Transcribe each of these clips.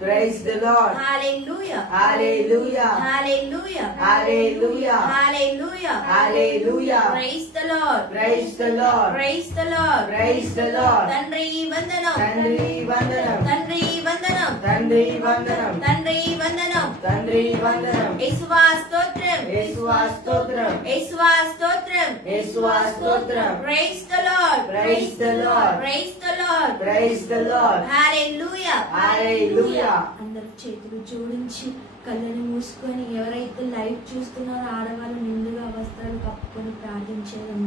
Praise the Lord. Hallelujah. Hallelujah. Hallelujah. Hallelujah. Hallelujah. Hallelujah. Praise the Lord. Praise the Lord. Praise the Lord. Praise the Lord. తండ్రి వందనం. తండ్రి వందనం. తండ్రి వందనం. తండ్రి వందనం. తండ్రి వందనం. తండ్రి వందనం. యేసువా స్తోత్రం. యేసువా స్తోత్రం. యేసువా స్తోత్రం. యేసువా స్తోత్రం. Praise the Lord. Praise the Lord. Praise the Lord. Praise the Lord. Hallelujah. Hallelujah. అందరూ చేతులు జోడించి కళ్ళని మూసుకొని ఎవరైతే లైవ్ చూస్తున్నారో ఆడవాళ్ళు నిండుగా వస్త్రాలు కప్పుకొని ప్రార్థించేదాం.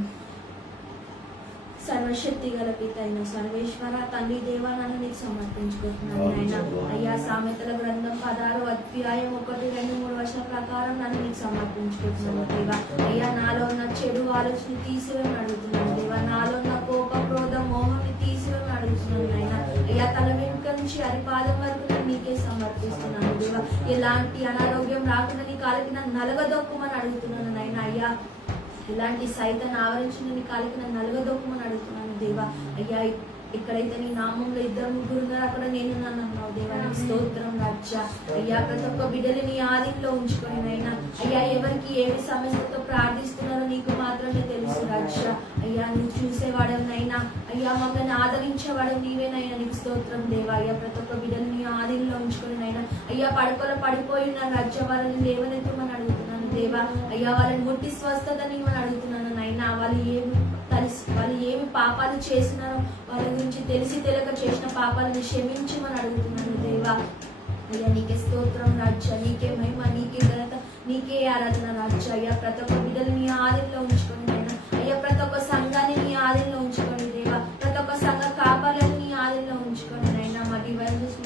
సర్వశక్తి గల పిత అయిన సర్వేశ్వర తండ్రి దేవా నన్ను నీకు సమర్పించుకుంటున్నాను నాయన. అయ్యా సామెతల గ్రంథం 16వ అధ్యాయం 1, 2, 3 వచనం ప్రకారం నన్ను నీకు సమర్పించుకుంటున్నాను దేవా. అయ్యా నాలో ఉన్న చెడు ఆలోచన తీసివేమని అడుగుతున్నాను దేవా. నాలో ఉన్న కోప క్రోధ మోహాన్ని తీసివేమని అడుగుతున్నాను నాయన. అయ్యా తల వెనుక నుంచి అరిపాదం వరకు నేను నీకే సమర్పిస్తున్నాను దేవా. ఎలాంటి అనారోగ్యం రాకుండా నీ కాలికి నన్ను నలగదొక్కుమని అడుగుతున్నాను నాయన. అయ్యా ఇలాంటి సైతాన్ని ఆవరించిన నీ కాలికి నన్ను నలగదొక్కుమని అడుగుతున్నాను దేవా. అయ్యా ఎక్కడైతే నీ నామంలో 2, 3 ఉన్నారు అక్కడ నేను నన్ను అన్నావు దేవా. నీ స్తోత్రం రాజ్యా. అయ్యా ప్రతి ఒక్క బిడ్డని నీ ఆధీనంలో ఉంచుకొని నైనా అయ్యా ఎవరికి ఏమి సమస్యతో ప్రార్థిస్తున్నారో నీకు మాత్రమే తెలుసు రాజ్యా. అయ్యా నువ్వు చూసేవాడవునైనా అయ్యా మమ్మల్ని ఆదరించేవాడు నీవేనైనా నీకు స్తోత్రం దేవా. అయ్యా ప్రతి ఒక్క బిడ్డని నీ ఆధీనంలో ఉంచుకొని నైనా అయ్యా పడుకోలో పడిపోయి ఉన్న రాజ్య వాళ్ళని లేవనెత్తమని అడుగుతున్నాను దేవా. అయ్యా వాళ్ళని ముట్టి స్వస్థతని మనం అడుగుతున్నాను నైనా. వాళ్ళు ఏమి పాపాలు చేసినారో వాళ్ళ గురించి తెలిసి తెలియక చేసిన పాపాలను క్షమించమని అడుగుతున్నాను దేవా. అయ్యా నీకే స్తోత్రం రాజ్య. నీకే మహిమ, నీకే ఘనత, నీకే ఆరాధన రాజ్య. అయ్యా ప్రతి ఒక్క బిడ్డలు నీ ఆధీనంలో ఉంచుకొని నైనా అయ్యా ప్రతి ఒక్క సంఘాన్ని నీ ఆధీనంలో ఉంచుకొని దేవా. ప్రతి ఒక్క సంఘ కాపాలను నీ ఆధీనంలో ఉంచుకొని నైనా. మా డివైజెస్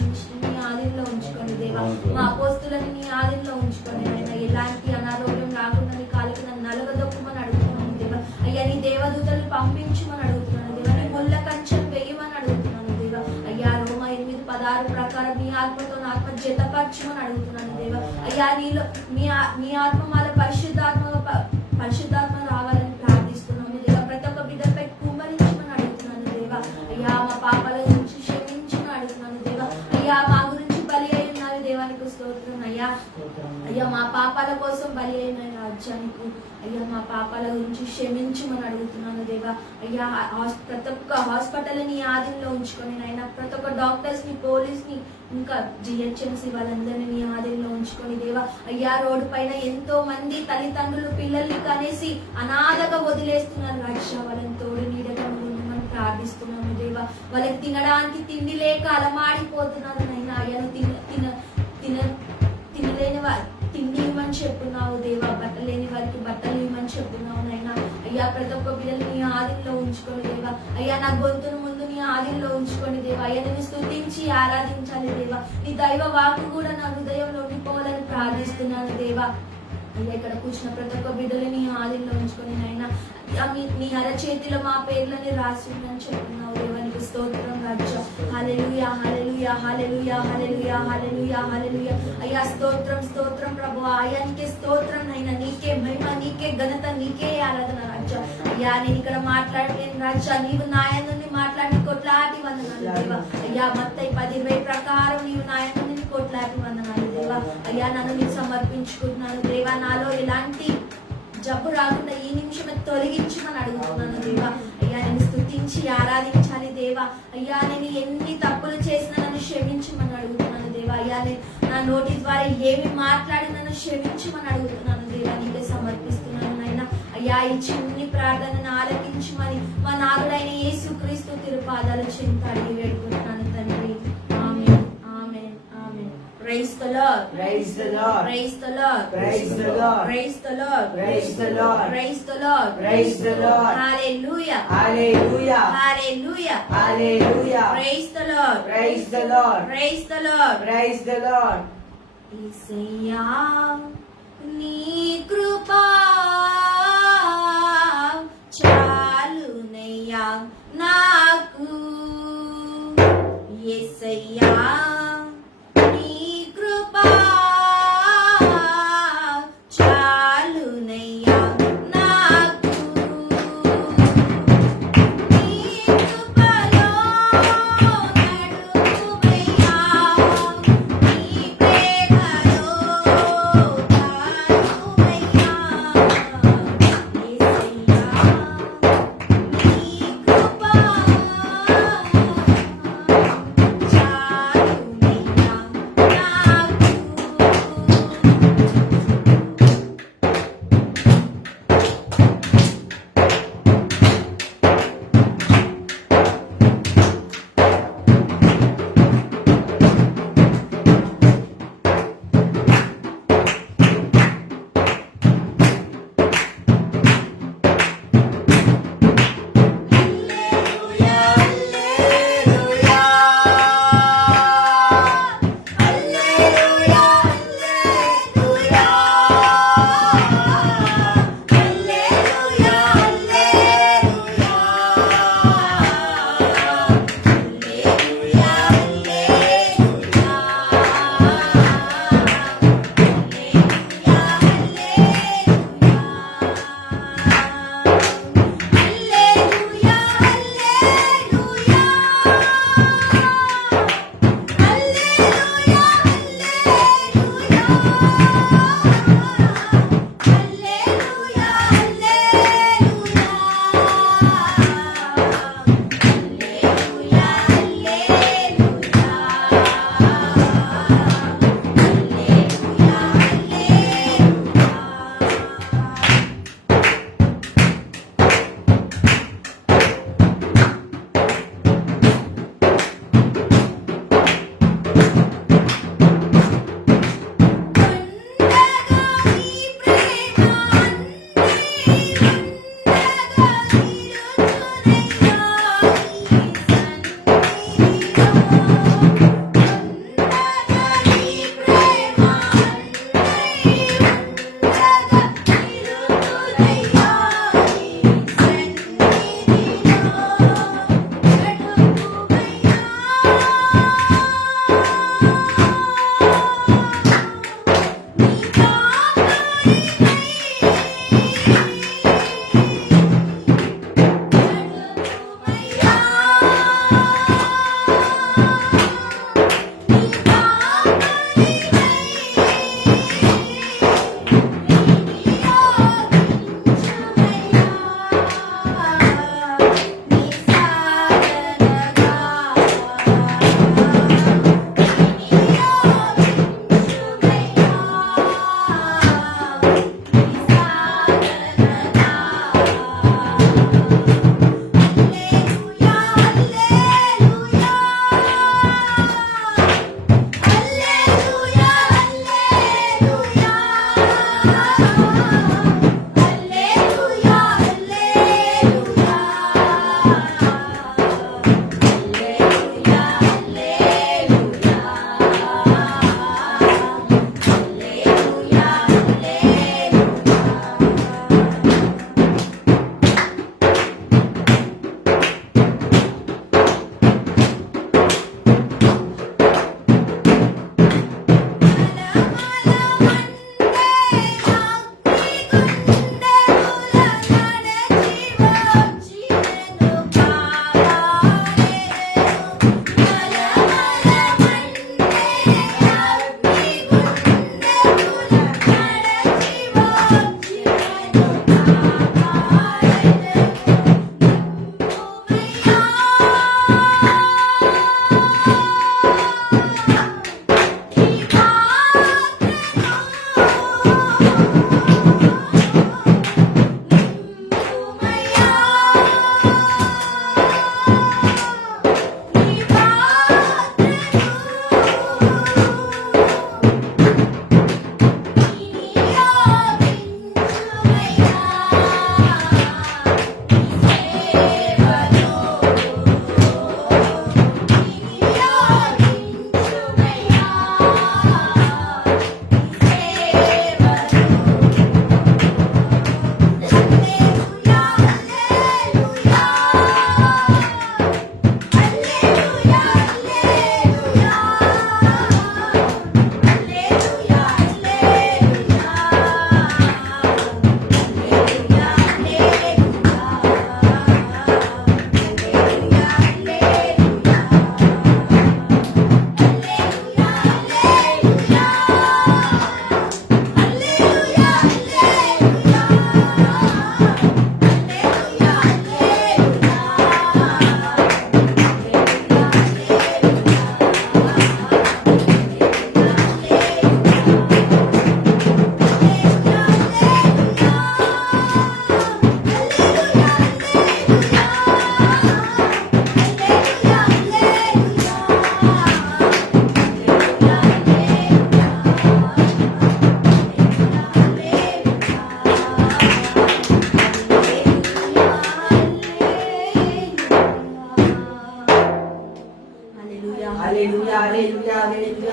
నీ ఆధీనంలో ఉంచుకొని దేవా. మా అపోస్తులను నీ ఆధీనంలో ఉంచుకొని నైనా. ఎలాంటి అనారోగ్యం రాకుండా నీ కాలికి నన్ను నలగదొక్కుమని అడుగుతున్నాను దేవా. అయ్యా నీ దేవదూతలను పంపించమని అడుగుతున్నాను దేవా. నీ ముళ్ళ కంచెను వేయమని అడుగుతున్నాను దేవా. అయ్యా రోమా 8:16 ప్రకారం నీ ఆత్మతో నా ఆత్మ జతపరచమని అడుగుతున్నాను దేవా. అయ్యా నీలో నీ ఆత్మ మాల పరిశుద్ధాత్మ రావాలని ప్రార్థిస్తున్నాను దేవా. ప్రతి ఒక్క బిడ్డపై కుమ్మరించమని అడుగుతున్నాను దేవా. అయ్యా మా పాపాల గురించి క్షమించమని అడుగుతున్నాను దేవా. అయ్యా మా గురించి బలి అయి ఉన్నారు దేవానికి స్తోత్రం అయ్యా. అయ్యా మా పాపాల కోసం బలి అయిన రాజ్యానికి అయ్యా మా పాపాల గురించి క్షమించమని అడుగుతున్నాను దేవా. అయ్యా ప్రతి ఒక్క హాస్పిటల్ ని ఆధీనంలో ఉంచుకొని అయినా ప్రతి ఒక్క డాక్టర్స్ ని, పోలీస్ ని, ఇంకా జిహెచ్ఎంసీ వాళ్ళందరినీ నీ ఆధీనంలో ఉంచుకొని దేవా. అయ్యా రోడ్డు పైన ఎంతో మంది తల్లిదండ్రులు పిల్లల్ని కనేసి అనాథగా వదిలేస్తున్నారు రాజ్య. వాళ్ళని తోడు నీడగా ఉండమని ప్రార్థిస్తున్నాను దేవా. వాళ్ళకి తినడానికి తిండి లేక అలమాడిపోతున్నారు నైనా. అయ్యాను తినలేని తిండి ఇవ్వమని చెప్తున్నావు దేవా. బట్టలేని వారికి బట్టలు ఇవ్వమని చెప్తున్నావు నైనా. అయ్యా ప్రతి ఒక్క బిడ్డలు నీ ఆధీనంలో ఉంచుకొని దేవా. అయ్యా నా గొంతును ముందు నీ ఆధీనంలో ఉంచుకొని దేవా. అయ్యా నేను స్తుతించి ఆరాధించాలి దేవా. నీ దైవ వాక్కు కూడా నా హృదయంలో ఉండిపోవాలని ప్రార్థిస్తున్నాను దేవా. అయ్యా ఇక్కడ కూర్చున్న ప్రతి ఒక్క బిడ్డలు నీ ఆధీనంలో ఉంచుకొని నైనా నీ అరచేతిలో మా పేర్లని రాసి ఉందని చెప్తున్నావు దేవా. నీకు స్తోత్రం రాజ్య. హల్లెలూయా, హల్లెలూయా, హల్లెలూయా, హల్లెలూయా, హల్లెలూయా, హల్లెలూయా. అయ్యా స్తోత్రం, స్తోత్రం ప్రభువా. అయ్యా నీకే స్తోత్రం నైనా. నీకే మహిమ, నీకే ఘనత, నీకే ఆరాధన రాజ్య. అయ్యా నేను ఇక్కడ మాట్లాడలేను రాజ్య. నీవు నాయనుని మాట్లాడి కొట్లాటి వందనాలు దేవా. అయ్యా మత్తయి 10:20 ప్రకారం నీవు నాయనుని కొట్లాటి వందనాలు దేవా. అయ్యా నన్ను నీకు సమర్పించుకుంటున్నాను దేవా. నాలో ఎలాంటి జబ్బు రాకుండా ఈ నిమిషమే తొలగించమని అడుగుతున్నాను దేవా. అయ్యా నేను స్తుతించి ఆరాధించాలి దేవా. అయ్యా నేను ఎన్ని తప్పులు చేసినా నన్ను క్షమించమని అడుగుతున్నాను దేవా. అయ్యా నేను నా నోటి ద్వారా ఏమి మాట్లాడి నన్ను క్షమించమని అడుగుతున్నాను దేవా. నీకే సమర్పిస్తున్నాను నైనా. అయ్యా ఈ చిన్ని ప్రార్థనను ఆలకించమని మా నాథుడైన యేసుక్రీస్తు తిరుపాదాలు చెంత అడిగి వేడుకుంటున్నాను తండ్రి. ఆమేన్, ఆమేన్, ఆమేన్. Praise the Lord. Praise the Lord. Praise the Lord. Praise the Lord. Praise the Lord. Praise the Lord. Praise the Lord. Praise the Lord. Hallelujah. Hallelujah. Hallelujah. Hallelujah. Praise the Lord. Praise the Lord. Praise the Lord. Praise the Lord. యేసయ్యా నీ కృపా చాలునయ్యా నాకు. యేసయ్యా నీ కృపా చాలునయ్యా నాకు. నీ కృపలో నడుపుమయ్యా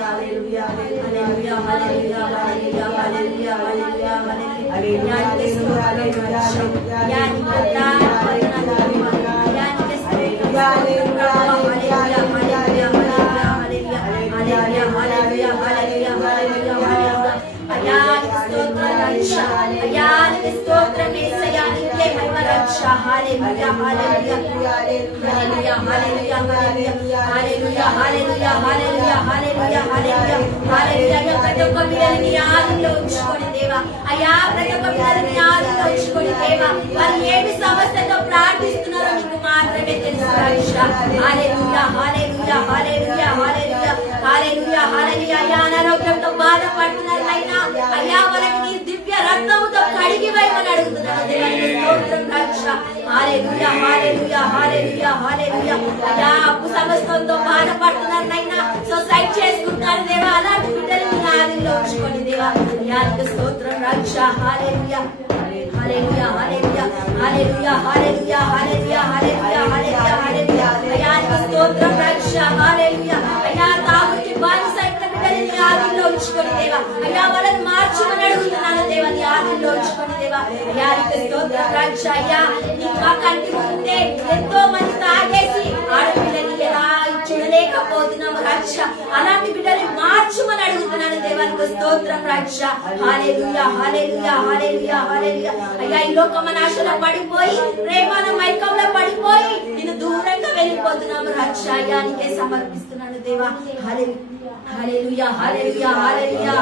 హల్లెలూయా hallelujah hallelujah hallelujah hallelujah hallelujah హల్లెలూయా యానికి స్తోత్రం రక్ష యానికి స్తోత్రం యేసయ్యానికే మహిమ రక్ష హల్లెలూయా hallelujah hallelujah hallelujah hallelujah hallelujah hallelujah hallelujah hallelujah హల్లెలూయా ప్రతి ఒక్క బిడ్డని ఆదిలో ఉంచుకొని దేవా అయ్యా ప్రతి ఒక్క బిడ్డని ఆదిలో ఉంచుకొని దేవా వారు ఏమి సమస్యతో ప్రార్థిస్తున్నారో నీకు మాత్రమే తెలుసు రక్ష హల్లెలూయా హల్లెలూయా హల్లెలూయా హల్లెలూయా హల్లెలూయా హల్లెలూయా అయ్యా అనారోగ్యంతో బాధపడుతున్నారు అయినా అయ్యా వాళ్ళకి నీ దివ్య రక్తముతో కడిగి వేయమని అడుగుతున్నాను దేవానికి స్తోత్రం రక్ష హల్లెలూయా హల్లెలూయా హల్లెలూయా హల్లెలూయా అయ్యా అప్పు సమస్యతో బాధపడుతున్నారు అయినా సొసైడ్ చేసుకుంటున్నారు దేవా అలాంటి బిడ్డలు నీ ఆదిలో ఉంచుకొని దేవా అయ్యానికి స్తోత్రం రక్ష హల్లెలూయా hallelujah hallelujah hallelujah hallelujah hallelujah hallelujah hallelujah హల్లెలూయా అయ్యానికి స్తోత్రం రక్ష హల్లెలూయా అయ్యా తాగుడికి బానిసైన బిడ్డని నీ ఆదిలో ఉంచుకొని దేవా అయ్యా వాళ్ళని మార్చుకొని అడుగుతున్నాను దేవా నీ ఆదిలో ఉంచుకొని దేవా అయ్యానికి స్తోత్రం రక్ష అయ్యా నీ మా కంటి ముందే ఎంతో మంది తాగేసి ఆడపిల్లని ఎలా చూడలేకపోతున్నాము రక్ష అలాంటి బిడ్డని మార్చుమని అడుగుతున్నాను దేవానికి స్తోత్రం రక్ష హల్లెలూయా హల్లెలూయా హల్లెలూయా హల్లెలూయా అయ్యా ఈ లోకమైన ఆశలో పడిపోయి ప్రేమాన మైకంలో పడిపోయి నిన్ను దూరంగా వెళ్ళిపోతున్నాము రక్ష అయ్యానికే సమర్పిస్తున్నాను దేవా హల్లెలూయా hallelujah hallelujah hallelujah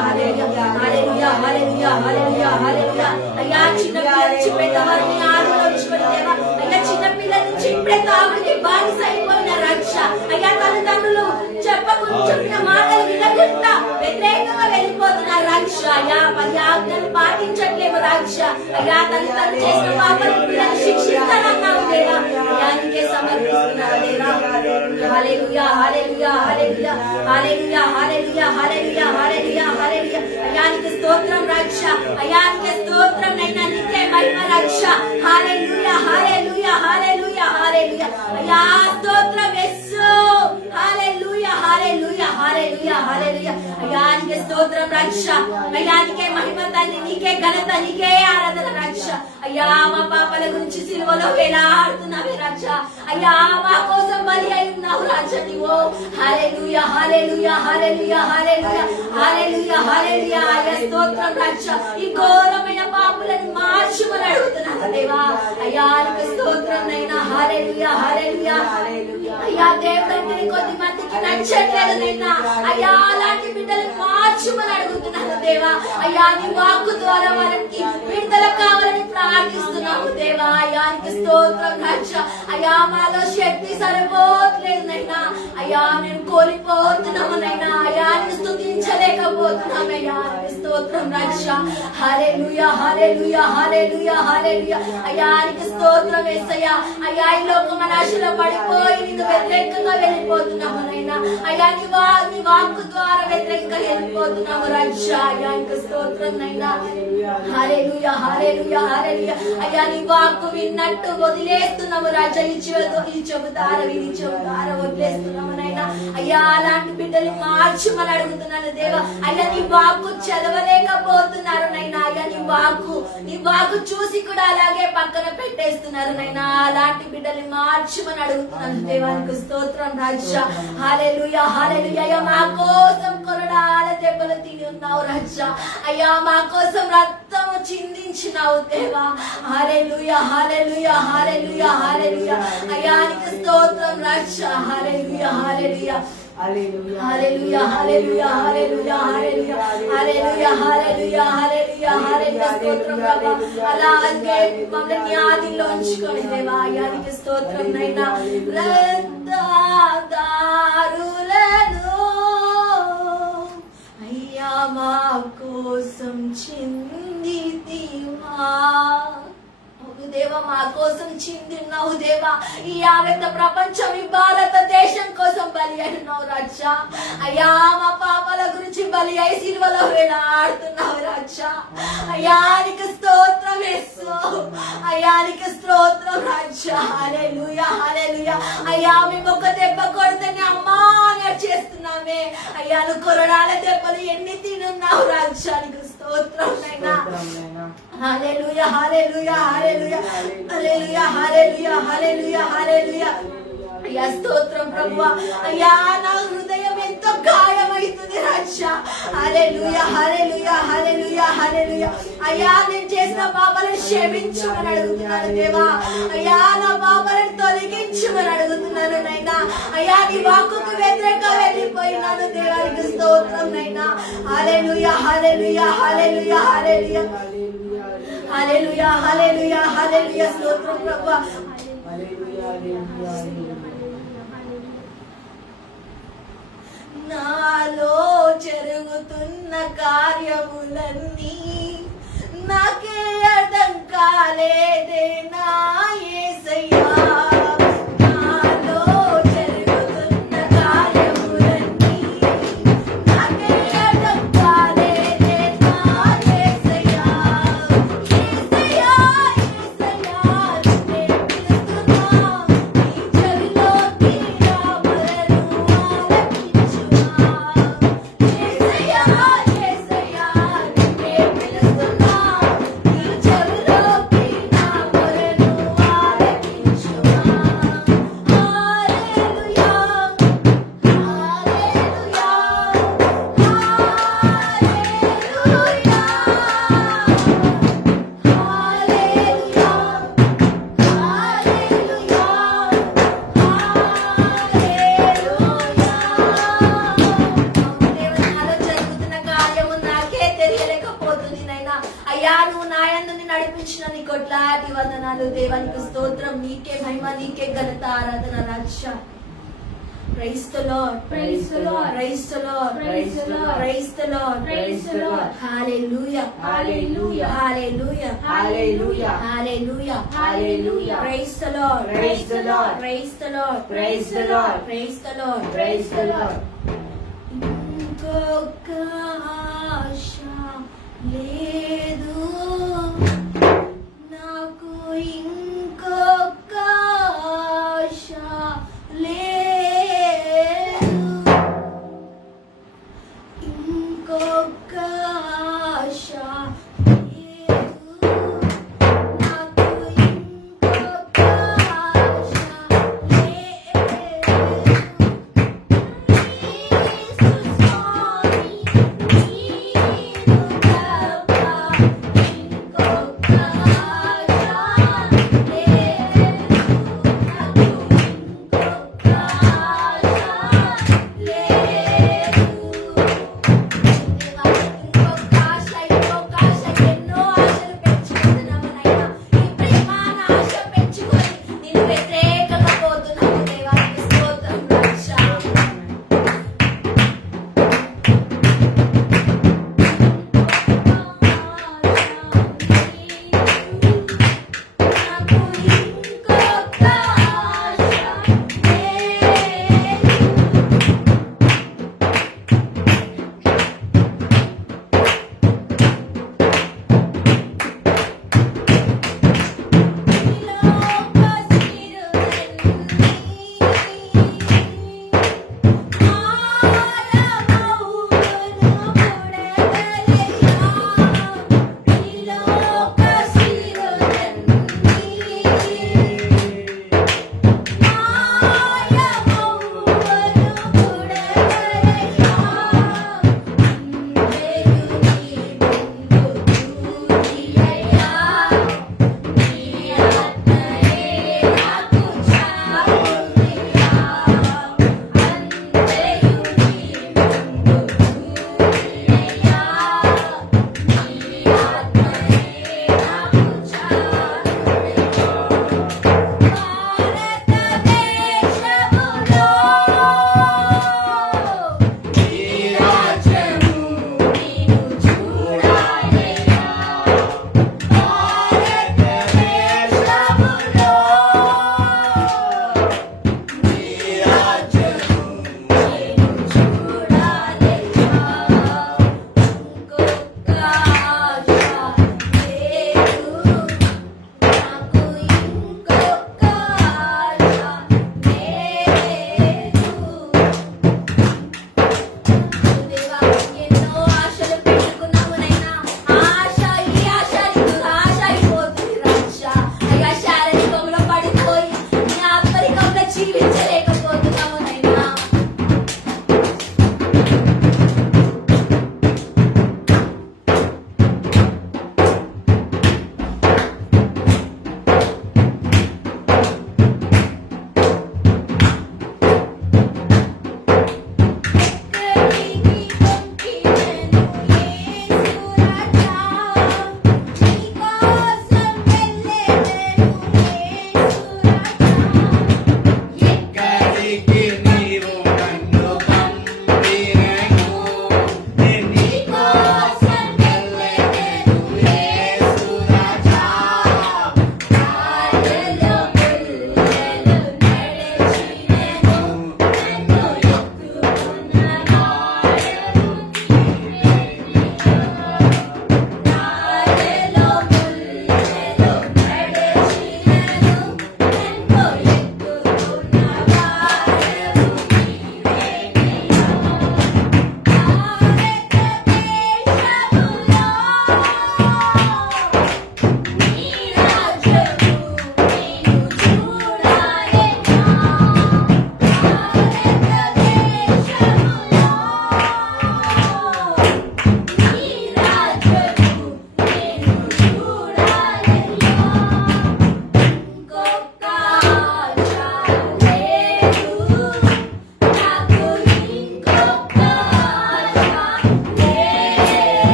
hallelujah hallelujah hallelujah హల్లెలూయా అయ్యా చిన్న పిల్లల నుంచి పెద్దవారిని ఆదిలో ఉంచుకొని దేవా అయ్యా చిన్న పిల్లల నుంచి ఇప్పుడే తాగుడికి బానిస అయిపోయిన రక్ష అయ్యా తల్లిదండ్రులు చెప్పిన మాటలు వినకుండా వ్యతిరేకంగా వెళ్ళిపోతున్నారు రక్ష అయ్యా 10 ఆజ్ఞలు పాటించట్లేము రక్ష అయ్యా తల్లిదండ్రులు చేసిన పాపాలను పిల్లలు శిక్షిస్తారన్నావు దేవా అయ్యానికే సమర్పిస్తున్నాను దేవా హల్లెలూయా hallelujah hallelujah hallelujah hallelujah hallelujah hallelujah హల్లెలూయా అయ్యానికి స్తోత్రం రక్ష అయ్యానికి స్తోత్రం నైనా నీకే మహిమ రక్ష హల్లెలూయా హల్లెలూయా హల్లెలూయా హల్లెలూయా అయ్యా స్తోత్రం యేసు హల్లెలూయా హల్లెలూయా హల్లెలూయా హల్లెలూయా అయ్యానికి స్తోత్రం రక్ష అయ్యానికే మహిమ తండ్రి నీకే ఘనత నీకే ఆరాధన రక్ష అయ్యా మా పాపాల గురించి సిలువలో వేలాడుతున్నావే రక్ష అయ్యా మా కోసం బలి అయి ఉన్నావు రక్ష నీవు హల్లెలూయా హల్లెలూయా హల్లెలూయా హల్లెలూయా హల్లెలూయా హల్లెలూయా అయ్యా స్తోత్రం రక్ష ఈ ఘోరమైన పాపులను మార్చుమని అడుగుతున్నాను దేవా అయ్యా నీకు స్తోత్రం నైనా హల్లెలూయా హల్లెలూయా అయ్యా దేవుడు అంటే కొద్ది మందికి నచ్చట్లేదు నైనా అయ్యా అలాంటి బిడ్డలను మార్చుమని అడుగుతున్నాను దేవా అయ్యా నీ వాక్కు ద్వారా వారికి విడుదల కావాలని ప్రార్థిస్తున్నాము దేవా అయ్యా నీకు స్తోత్రం రక్ష అయ్యా మాలో శక్తి సరిపోట్లేదు నైనా అయ్యా మేము కోల్పోతున్నాము నైనా అయ్యా నీకు స్తుతించలేకపోతున్నాము అయ్యా నీకు స్తోత్రం రక్ష హల్లెలూయా హల్లెలూయా హల్లెలూయా హల్లెలూయా అయ్యా నీకు స్తోత్రం యేసయ్యా అయ్యా ఈ లోకమైన ఆశలో పడిపోయి నిన్ను వ్యతిరేకంగా వెళ్ళిపోతున్నాము నైనా అయ్యా నీ వాక్కు ద్వారా వ్యతిరేకంగా వెళ్ళిపోతున్నాము రక్ష అయ్యా నీకు స్తోత్రం నైనా హల్లెలూయా హల్లెలూయా హల్లెలూయా అయ్యా నీ వాక్కు విన్నట్టు వదిలేస్తున్నాము రాజ ఈ చెబుతారా విని చెబుతారా వదిలేస్తున్నాము నైనా అయ్యా అలాంటి బిడ్డలు మార్చుమని అడుగుతున్నాను దేవా అయ్యా నీ వాక్కు చదవలేకపోతున్నారు నైనా అయ్యా నీ వాక్కు చూసి కూడా అలాగే పక్కన పెట్టేస్తున్నారు నైనా అలాంటి బిడ్డలు మార్చుమని అడుగుతున్నాను దేవానికి స్తోత్రం రాజ హల్లెలూయా హల్లెలూయా అయ్యా మా కోసం కొరడాల దెబ్బలు తిని ఉన్నావు రాజ అయ్యా మా కోసం రక్తము చిందించినావు దేవా హల్లెలూయా హల్లెలూయా హల్లెలూయా హల్లెలూయా అయ్యా నీకు స్తోత్రం రక్ష హల్లెలూయా hallelujah hallelujah hallelujah hallelujah hallelujah hallelujah hallelujah hallelujah హల్లెలూయా స్తోత్రం ప్రభువా అలాగే మమ్మల్ని ఆదిలో ఉంచుకొని దేవా అయ్యా నీకు స్తోత్రం నైనా రక్తదారులను అయ్యా మా కోసం చిందితివా దేవా మా కోసం చిందిన్నావు దేవా ఈ యావత్ ప్రపంచం ఈ భారతదేశం కోసం బలి అయినావు రాజా అయ్యా మా పాపాల గురించి బలి అయి సిలువలో వేలాడుతున్నావు రాజా అయ్యా నీకు స్తోత్రం యేసు అయ్యా నీకు స్తోత్రం రాజా హల్లెలూయా హల్లెలూయా అయ్యా మేము ఒక దెబ్బ కొడితేనే అమ్మా అని చేస్తున్నామే అయ్యా. నువ్వు కొరడాల దెబ్బలు ఎన్ని తినున్నావు రాజ్యానికి స్తోత్రం నైనా. హల్లెలూయా hallelujah hallelujah hallelujah hallelujah hallelujah హల్లెలూయా. అయ్యా స్తోత్రం ప్రభువా. అయ్యా నా హృదయం ఎంతో గాయమైతుంది రాజా. హల్లెలూయా హల్లెలూయా హల్లెలూయా హల్లెలూయా. అయ్యా నేను చేసిన పాపాలను క్షమించమని అడుగుతున్నాను దేవా. అయ్యా నా పాపాలను తొలగించమని అడుగుతున్నాను నైనా. అయ్యా నీ వాక్కుకు వ్యతిరేకంగా వెళ్ళిపోయినాను దేవానికి స్తోత్రం నైనా. హల్లెలూయా hallelujah hallelujah hallelujah hallelujah hallelujah హల్లెలూయా. స్తోత్రం ప్రభువా. నాలో జరుగుతున్న కార్యములన్నీ నాకే అర్థం కాలేదే నా యేసయ్యా. నాలో జరుగుతున్న కార్యములన్నీ నాకే అర్థం కాలేదే నా యేసయ్యా. యేసయ్యా యేసయ్యా నిన్నే పిలుస్తున్నా, నీ చెవిలోకి నా మొరను ఆలకించుమా. యేసయ్యా యేసయ్యా నిన్నే పిలుస్తున్నా, నీ చెవిలోకి నా మొరను ఆలకించుమా. హల్లెలూయా హల్లెలూయా అయ్యా నువ్వు నాయందు నడిపించిన నీ కొట్లాది వందనాలు దేవానికి స్తోత్రం. నీకే మహిమ నీకే ఘనత ఆరాధన రాజ్య. Praise the Lord. Praise the Lord. Praise the Lord. Praise the Lord. Praise the Lord. Praise the Lord. Hallelujah. Hallelujah. Hallelujah. Hallelujah. Hallelujah. Hallelujah. Praise the Lord. Praise the Lord. Praise the Lord. Praise the Lord. Praise the Lord. Praise the Lord. ఇంకొక ఆశ లేదు నాకు, ఇంకొక ఆశ లేదు, ఇంకొక ఆశ లేదు నాకు, ఇంకొక ఆశ లేదు. ఇంకొక ఆశ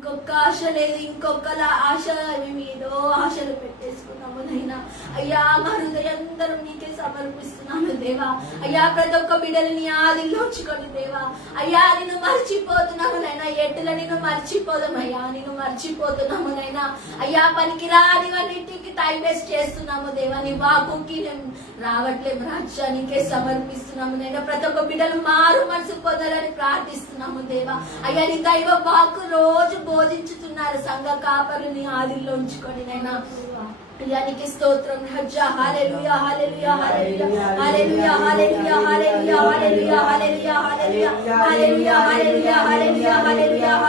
ఇంకొక ఆశ లేదు, ఇంకొకలా ఆశ మేము ఏదో ఆశలు పెట్టేసుకున్నాము నైనా. అయ్యా మా హృదయందరూ నీకే సమర్పిస్తున్నాను దేవా. అయ్యా ప్రతి ఒక్క బిడ్డలు నీ ఆదిలో ఉంచుకొని దేవా. అయ్యా నిన్ను మర్చిపోతున్నాము నైనా, ఎట్టుల నిన్ను మర్చిపోదామయ్యా, నిన్ను మర్చిపోతున్నాము నైనా. అయ్యా పనికిరానివన్నిటికి టైం వేస్ట్ చేస్తున్నాము దేవా. నీ వాకుకి రావట్లేదు రాజ్యానికే సమర్పిస్తున్నాము నైనా. ప్రతి ఒక్క బిడ్డలు మారు మనసు పొందాలని ప్రార్థిస్తున్నాము దేవా. అయ్యా నీ దైవ వాకు రోజు బోధించుతున్నారు సంఘ కాపరులు నీ ఆదిలో ఉంచుకొని నైనా. అయ్యానికి స్తోత్రం రాజా. హల్లెలూయా hallelujah hallelujah hallelujah hallelujah hallelujah hallelujah hallelujah hallelujah hallelujah hallelujah hallelujah hallelujah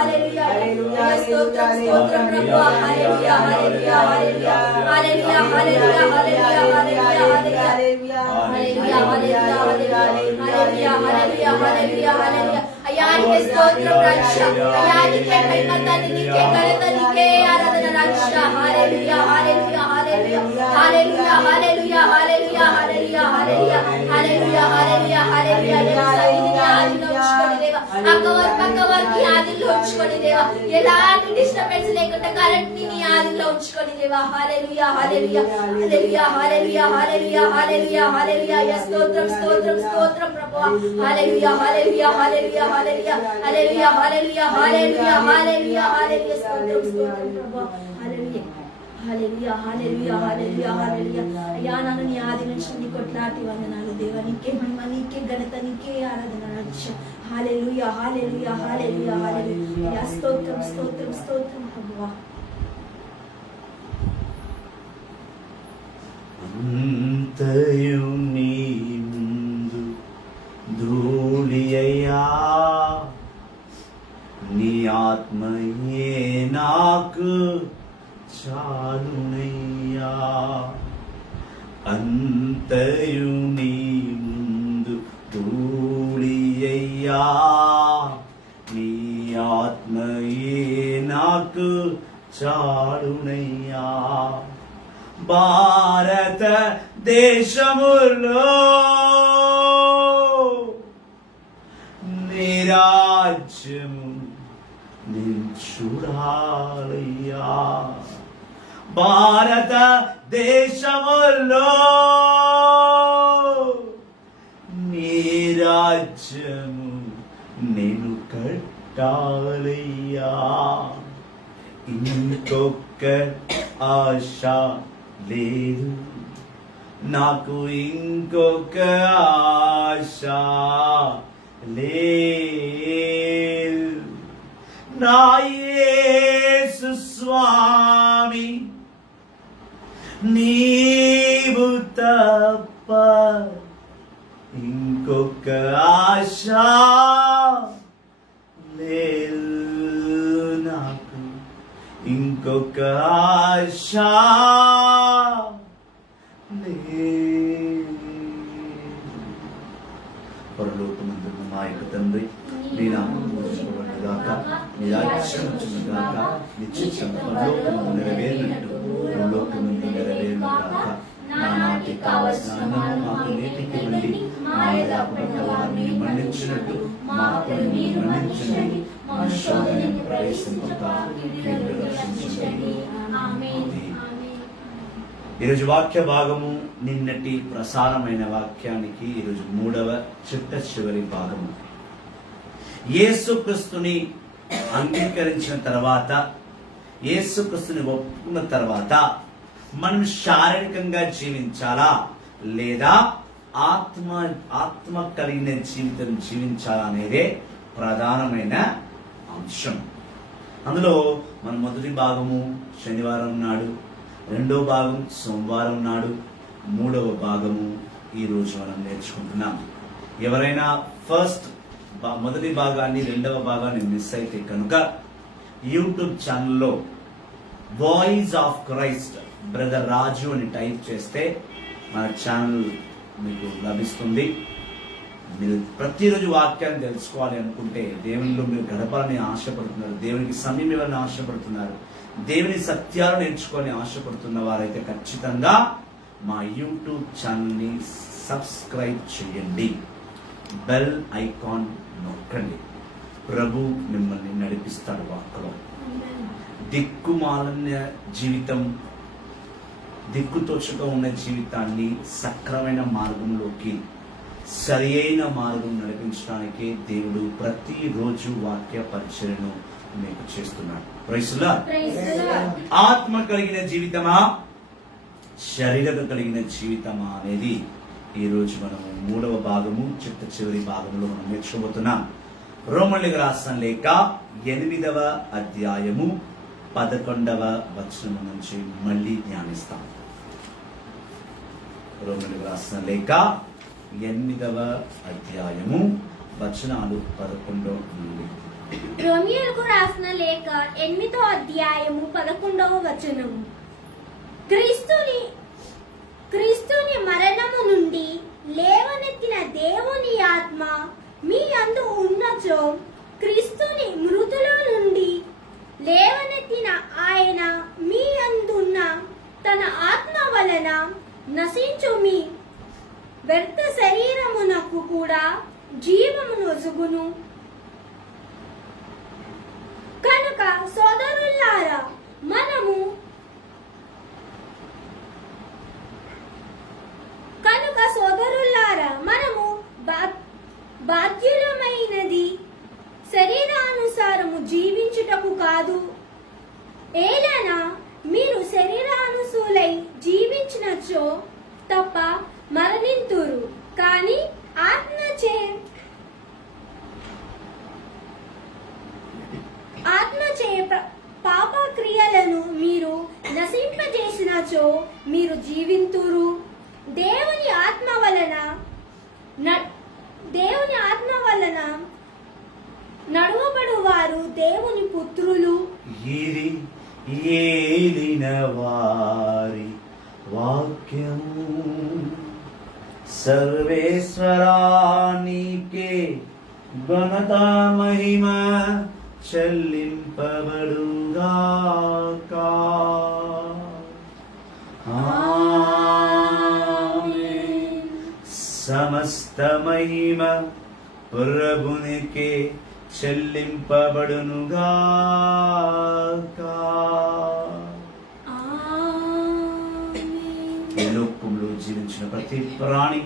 హల్లెలూయా స్తోత్రం స్తోత్రం ప్రభువా. హల్లెలూయా hallelujah hallelujah hallelujah hallelujah hallelujah hallelujah hallelujah hallelujah hallelujah hallelujah హల్లెలూయా. అయ్యానికి స్తోత్రం రాజా. అయ్యానికే మహిమ నీకే ఘనత నీకే ఆరాధన రాజా. హల్లెలూయా hallelujah hallelujah hallelujah hallelujah hallelujah hallelujah hallelujah hallelujah హల్లెలూయా పక్కవారికి ఆదిలో ఉంచుకొని దేవా. ఎలాంటి డిస్టర్బెన్స్ లేకుండా కరెంట్ ని ఆదిలో ఉంచుకొని దేవా. హల్లెలూయా hallelujah hallelujah hallelujah hallelujah hallelujah హల్లెలూయా స్తోత్రం స్తోత్రం స్తోత్రం ప్రభువా. హల్లెలూయా hallelujah hallelujah hallelujah hallelujah hallelujah hallelujah hallelujah హల్లెలూయా స్తోత్రం స్తోత్రం ప్రభువా. హల్లెలూయా హల్లెలూయా హల్లెలూయా హల్లెలూయా హల్లెలూయా. అయ్యా నన్ను నీ ఆది నుంచి నీ కొట్లాటి వందనాలు దేవా. నీకే మహిమ నీకే ఘనత నీకే ఆరాధన రాజా. హల్లెలూయా హల్లెలూయా హల్లెలూయా హల్లెలూయా స్తోత్రం స్తోత్రం స్తోత్రం ప్రభువా. అంతయు నీ ముందు ధూళి అయ్యా, నీ ఆత్మయే నాకు చాలునయ్యా. అంతయు నీ ముందు ధూళి అయ్యా, నీ ఆత్మయే నాకు చాలునయ్యా. భారత దేశములో నిరాజ్యము నిల్చుడాలయ్యా. భారత దేశములో నిరాజ్యము నేను కట్టాలయ్యా. ఇంకొక ఆశ లేదు నాకు, ఇంకొక ఆశ లేదు. నా యేసు స్వామి నీవు తప్ప ఇంకొక ఆశ లేదు నాకు, ఇంకొక ఆశ లేదు. పరలోకమందున్న మా యొక్క తండ్రి, నీ నామము పూజింపబడుగాక, నీ రాజ్యం వచ్చునుగాక, నీ చిత్తము పరలోకమందు నెరవేరినట్టు భూలోకమందు నెరవేరునుగాక. నానాటికి కావలసిన అన్నము మాకు నేటికి ఇవ్వండి. మా యథార్థ వారిని మన్నించినట్టు మా అప్పులు మీరు మన్నించండి. మా శోధనకు ప్రవేశింపక కీడును రక్షించండి. ఆమేన్. ఈరోజు వాక్య భాగము నిన్నటి ప్రసారమైన వాక్యానికి ఈరోజు 3వ చిట్ట చివరి భాగము. యేసుక్రీస్తుని అంగీకరించిన తర్వాత, యేసుక్రీస్తుని ఒప్పుకున్న తర్వాత మనం శారీరకంగా జీవించాలా లేదా ఆత్మ కలిగిన జీవితం జీవించాలా అనేదే ప్రధానమైన అంశం. అందులో మన మొదటి భాగము శనివారం నాడు, రెండో భాగం సోమవారం నాడు, 3వ భాగము ఈ రోజు మనం నేర్చుకుంటున్నాం. ఎవరైనా మొదటి భాగాన్ని 2వ భాగాన్ని మిస్ అయితే కనుక యూట్యూబ్ ఛానల్లో వాయిస్ ఆఫ్ క్రైస్ట్ బ్రదర్ రాజు అని టైప్ చేస్తే మన ఛానల్ మీకు లభిస్తుంది. మీరు ప్రతిరోజు వాక్యాన్ని తెలుసుకోవాలి అనుకుంటే, దేవునిలో మీరు గడపాలని ఆశపడుతున్నారు, దేవునికి సమయం ఇవ్వాలని ఆశపడుతున్నారు, దేవుని సత్యాలు నేర్చుకోవాలని ఆశపడుతున్న వారైతే ఖచ్చితంగా మా యూట్యూబ్ ఛానల్ని సబ్స్క్రైబ్ చేయండి, బెల్ ఐకాన్ నొక్కండి. ప్రభు మిమ్మల్ని నడిపిస్తాడు వాక్లో. దిక్కుమాలిన జీవితం, దిక్కుతోచుగా ఉన్న జీవితాన్ని సక్రమైన మార్గంలోకి, సరి అయిన మార్గం నడిపించడానికి దేవుడు ప్రతిరోజు వాక్య పరిచర్యను మీకు చేస్తున్నాడు. Praise the lord. ఆత్మ కలిగిన జీవితమా, శరీరం కలిగిన జీవితమా అనేది ఈరోజు మనం 3వ భాగము, చివరి భాగంలో మనం నేర్చుకోబోతున్నాం. రోమన్లకు రాసిన లేఖ 8వ అధ్యాయము 11వ వచనం నుంచి మళ్ళీ ధ్యానిస్తాం. రోమన్లకు రాసిన లేఖ 8వ అధ్యాయము వచనాలు 11 నుండి. రోమియోలకు రాసిన లేఖ 8వ అధ్యాయము 11వ వచనము. క్రీస్తుని మరణము నుండి లేవనెత్తిన దేవుని ఆత్మ మీ యందు ఉన్నచో, క్రీస్తుని మృతుల నుండి లేవనెత్తిన ఆయన మీ యందున్న తన ఆత్మ వలన నశించు మీ వ్యర్థ శరీరమునకు కూడా జీవము నొసగును. కనుక సోదరులారా, మనము బాధ్యులమైనది శరీరానుసారము జీవించుటకు కాదు. ఏలైనా మీరు శరీరానుసూలై జీవించినచో తప్ప మరణింతురు. కానీ ఆత్మచే పాప క్రియలను మీరు నశింపజేసినచో మీరు జీవింతురు. దేవుని ఆత్మ వలన నడువబడు వారు దేవుని పుత్రులు. ఏలిన వారి వాక్యము సర్వేశ్వరానికే ఘనత మహిమ చెల్లింపబడుగాక. ఆమేన్. సమస్త మహిమ ప్రభునికే చెల్లింపబడునుగాక. ఈ లోకంలో జీవించిన ప్రతి ప్రాణి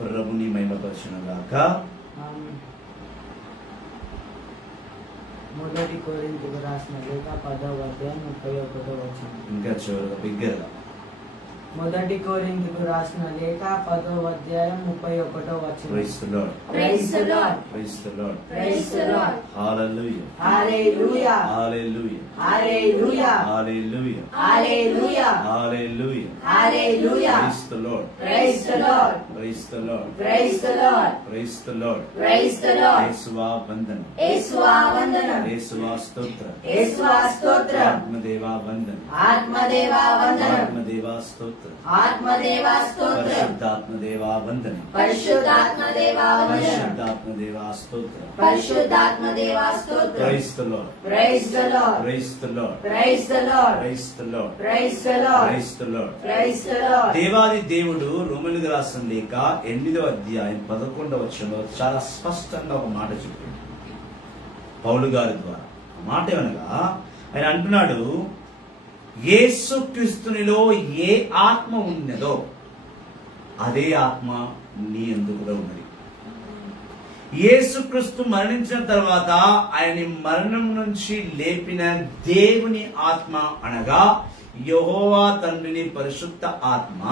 ప్రభుని మహిమపరచునుగాక. మొదటి కొరింథీయులకు రాసిన లేఖ 10వ అధ్యాయం 31వ వచనం. ఇంకా చివరిగా బిగ్గరగా. మొదటి కొరింథీయులకు రాసిన లేఖ 10వ అధ్యాయం 31వ వచనం. Praise the Lord. Praise the Lord. Praise the Lord. Praise the Lord. Hallelujah. Hallelujah. Hallelujah. Hallelujah. Hallelujah. Hallelujah. Hallelujah. Hallelujah. Praise the Lord. Praise the Lord. Praise the Lord. Praise the Lord. Praise the Lord. Praise the Lord. యేసువా వందనం. యేసువా వందనం. యేసువా స్తోత్రం. యేసువా స్తోత్రం. ఆత్మదేవా వందనం. ఆత్మదేవా వందనం. ఆత్మదేవా స్తోత్రం. ఆత్మదేవా స్తోత్రం. పరిశుద్ధాత్మదేవా వందనం. పరిశుద్ధాత్మదేవా వందనం. పరిశుద్ధాత్మదేవా స్తోత్రం. పరిశుద్ధాత్మదేవా స్తోత్రం. Praise the Lord. Praise the Lord. Praise the Lord. Praise the Lord. Praise the Lord. Praise the Lord. Praise the Lord. Praise the Lord. దేవాది దేవుడు రోమీయులకు రాసిన లేఖ 8వ అధ్యాయం 11వ వచనంలో చాలా స్పష్టంగా ఒక మాట చెప్పింది పౌలు గారి ద్వారా. మాట ఏమనగా ఆయన అంటున్నాడు, యేసుక్రీస్తునిలో ఏ ఆత్మ ఉన్నదో అదే ఆత్మ నీ యందు కూడా ఉన్నది. యేసుక్రీస్తు మరణించిన తర్వాత ఆయన్ని మరణం నుంచి లేపిన దేవుని ఆత్మ అనగా యెహోవా తండ్రిని పరిశుద్ధ ఆత్మ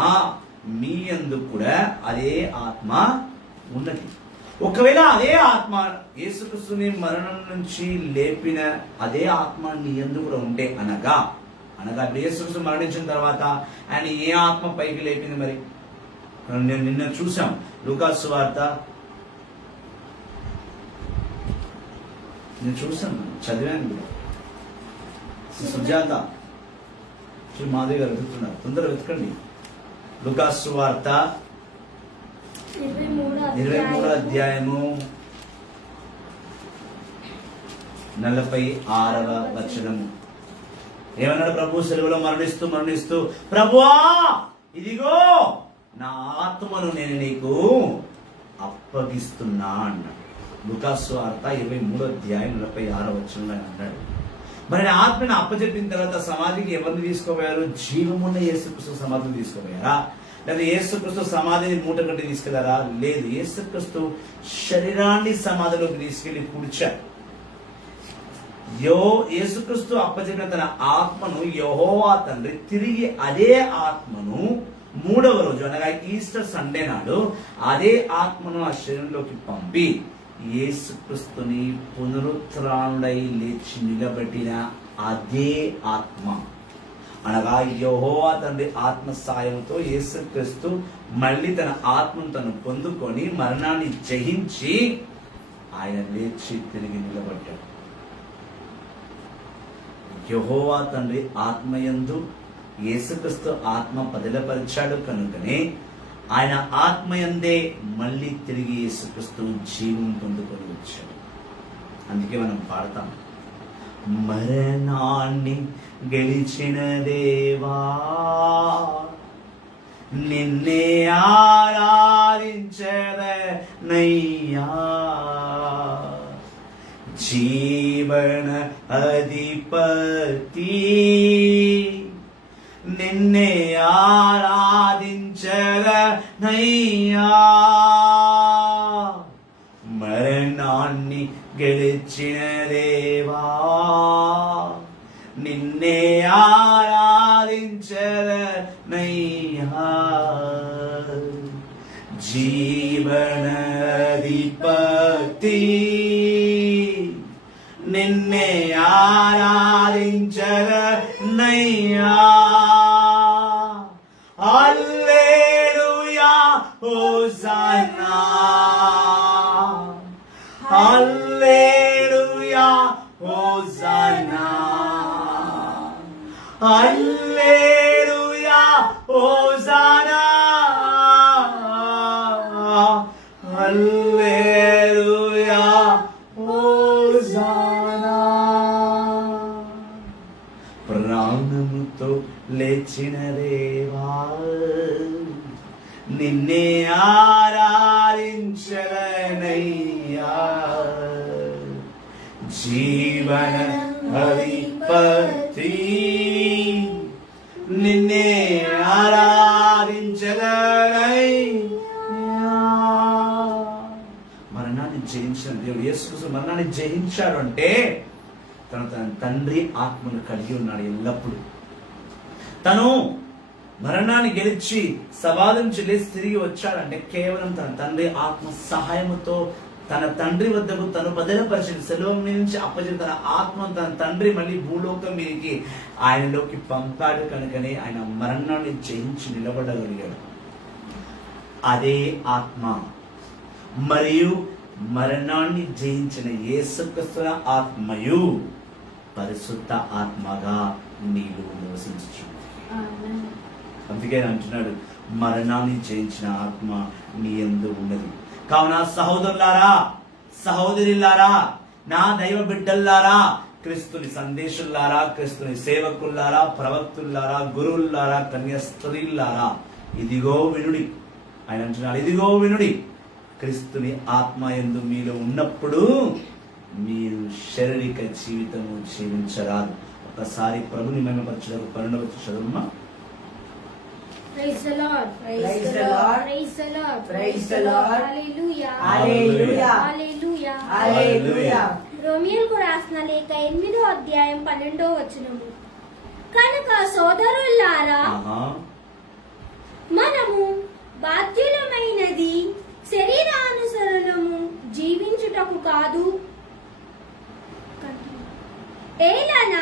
మీ యందు కూడా అదే ఆత్మ ఉన్నది. ఒకవేళ అదే ఆత్మ యేసుక్రీస్తుని మరణం నుంచి లేపిన అదే ఆత్మ నీ యందు కూడా ఉంటే అనగా యేసుక్రీస్తు మరణించిన తర్వాత ఆయన ఏ ఆత్మ పైకి లేపింది? మరి నేను నిన్న చూసాం లూకాసు వార్త, నేను చూసాను, చదివాను కూడా. సుజాత మాధవి గారు వెతుకుతున్నారు, తొందరగా వెతకండి. లూకాసు వార్త 23వ అధ్యాయము 46వ వచనము. ఏమన్నాడు ప్రభు సెలవులో మరణిస్తూ, ప్రభువా ఇదిగో నా ఆత్మను నేను నీకు అప్పగిస్తున్నా అన్నాడు. లూకాసు వార్త 23వ అధ్యాయం 46వ వచనంలో అన్నాడు. మరి ఆయన ఆత్మని అప్పచెప్పిన తర్వాత సమాధికి ఎవరిని తీసుకోపోయారు? జీవమున్న యేసుక్రీస్తు సమాధిని తీసుకోపోయారా? లేదా యేసుక్రీస్తు సమాధిని మూట కట్టి తీసుకెళ్లారా? లేదు, యేసుక్రీస్తు శరీరాన్ని సమాధిలోకి తీసుకెళ్లి కూర్చారు. యేసుక్రీస్తు అప్పచెప్పిన తన ఆత్మను యెహోవా తండ్రి తిరిగి అదే ఆత్మను మూడవ రోజు అనగా ఈస్టర్ సండే నాడు అదే ఆత్మను ఆ శరీరంలోకి పంపి యేసుక్రీస్తుని పునరుత్థానుడై లేచి నిలబెట్టిన అదే ఆత్మ అనగా యెహోవా తండ్రి ఆత్మ సాయంతో యేసుక్రీస్తు మళ్ళీ తన ఆత్మను తను పొందుకొని మరణాన్ని జయించి ఆయన లేచి తిరిగి నిలబడ్డాడు. యెహోవా తండ్రి ఆత్మయందు యేసుక్రీస్తు ఆత్మ పదిలపరిచాడు కనుకనే ఆయన ఆత్మయందే మళ్ళీ తిరిగి యేసుక్రీస్తు జీవం పొందుకొని వచ్చాడు. అందుకే మనం పాడతాం, మరణాన్ని గెలిచిన దేవా నిన్నే ఆరాధించదనయ్యా, జీవన అధిపతి నిన్నే ఆరాధించదనయ్యా, మరణాన్ని గెలిచిన దేవా నిన్నే ఆరాధించదనయ్యా, జీవనాధిపతి నిన్నే ఆరాధించదనయ్యా, hallelujah hosanna, hallelujah hosanna, hallelujah hosanna, hallelujah hosanna. ప్రాణముతో లేచిన దేవా నిన్నే ఆరాధించదనయ్యా, జీవన అధిపతి నిన్నే ఆరాధించదనయ్యా. మరణాన్ని జయించిన దేవుడు యేసుక్రీస్తు మరణాన్ని జయించాడు అంటే తన తండ్రి ఆత్మను కలిగి ఉన్నాడు ఎల్లప్పుడూ. తను మరణాన్ని గెలిచి సమాధి నుంచి లేచి తిరిగి వచ్చాడంటే కేవలం తన తండ్రి ఆత్మ సహాయముతో తన తండ్రి వద్దకు తను బదిలపరిచిన సెలవు నుంచి అప్పచెప్పిన తన ఆత్మను తన తండ్రి మళ్ళీ భూలోకం మీదకి ఆయనలోకి పంపాడు కనుకనే ఆయన మరణాన్ని జయించి నిలబడగలిగాడు. అదే ఆత్మ మరియు మరణాన్ని జయించిన యేసుక్రీస్తు ఆత్మయు పరిశుద్ధ ఆత్మగా నీలో నివసించుచున్నది. అందుకే అంటున్నాడు, మరణాన్ని జయించిన ఆత్మ నీ యందు ఉన్నది. కావున సహోదరులారా, సహోదరులారా, నా దైవ బిడ్డల్లారా, క్రీస్తుని సందేశుల్లారా, క్రీస్తుని సేవకుల్లారా, ప్రవక్తుల్లారా, గురువుల్లారా, కన్యాస్త్రీల్లారా, ఇదిగో వినుడి. ఆయన అంటున్నాడు, ఇదిగో వినుడి. క్రీస్తుని ఆత్మ యందు మీలో ఉన్నప్పుడు మీరు శారీరక జీవితము జీవించరాదు. ఒకసారి ప్రభుని మహిమపరచడానికి పన్నెండవ చదువుమా. Praise the Lord. Praise the Lord. Praise the Lord. Praise the Lord. Hallelujah. Hallelujah. Hallelujah. హల్లెలూయా. రోమియోలకు రాసిన లేఖ 8వ అధ్యాయం 12వ వచనము. కనుక సోదరులారా, మనము బాధ్యులమైనది శరీరానుసరణము జీవించుటకు కాదు, ఏలన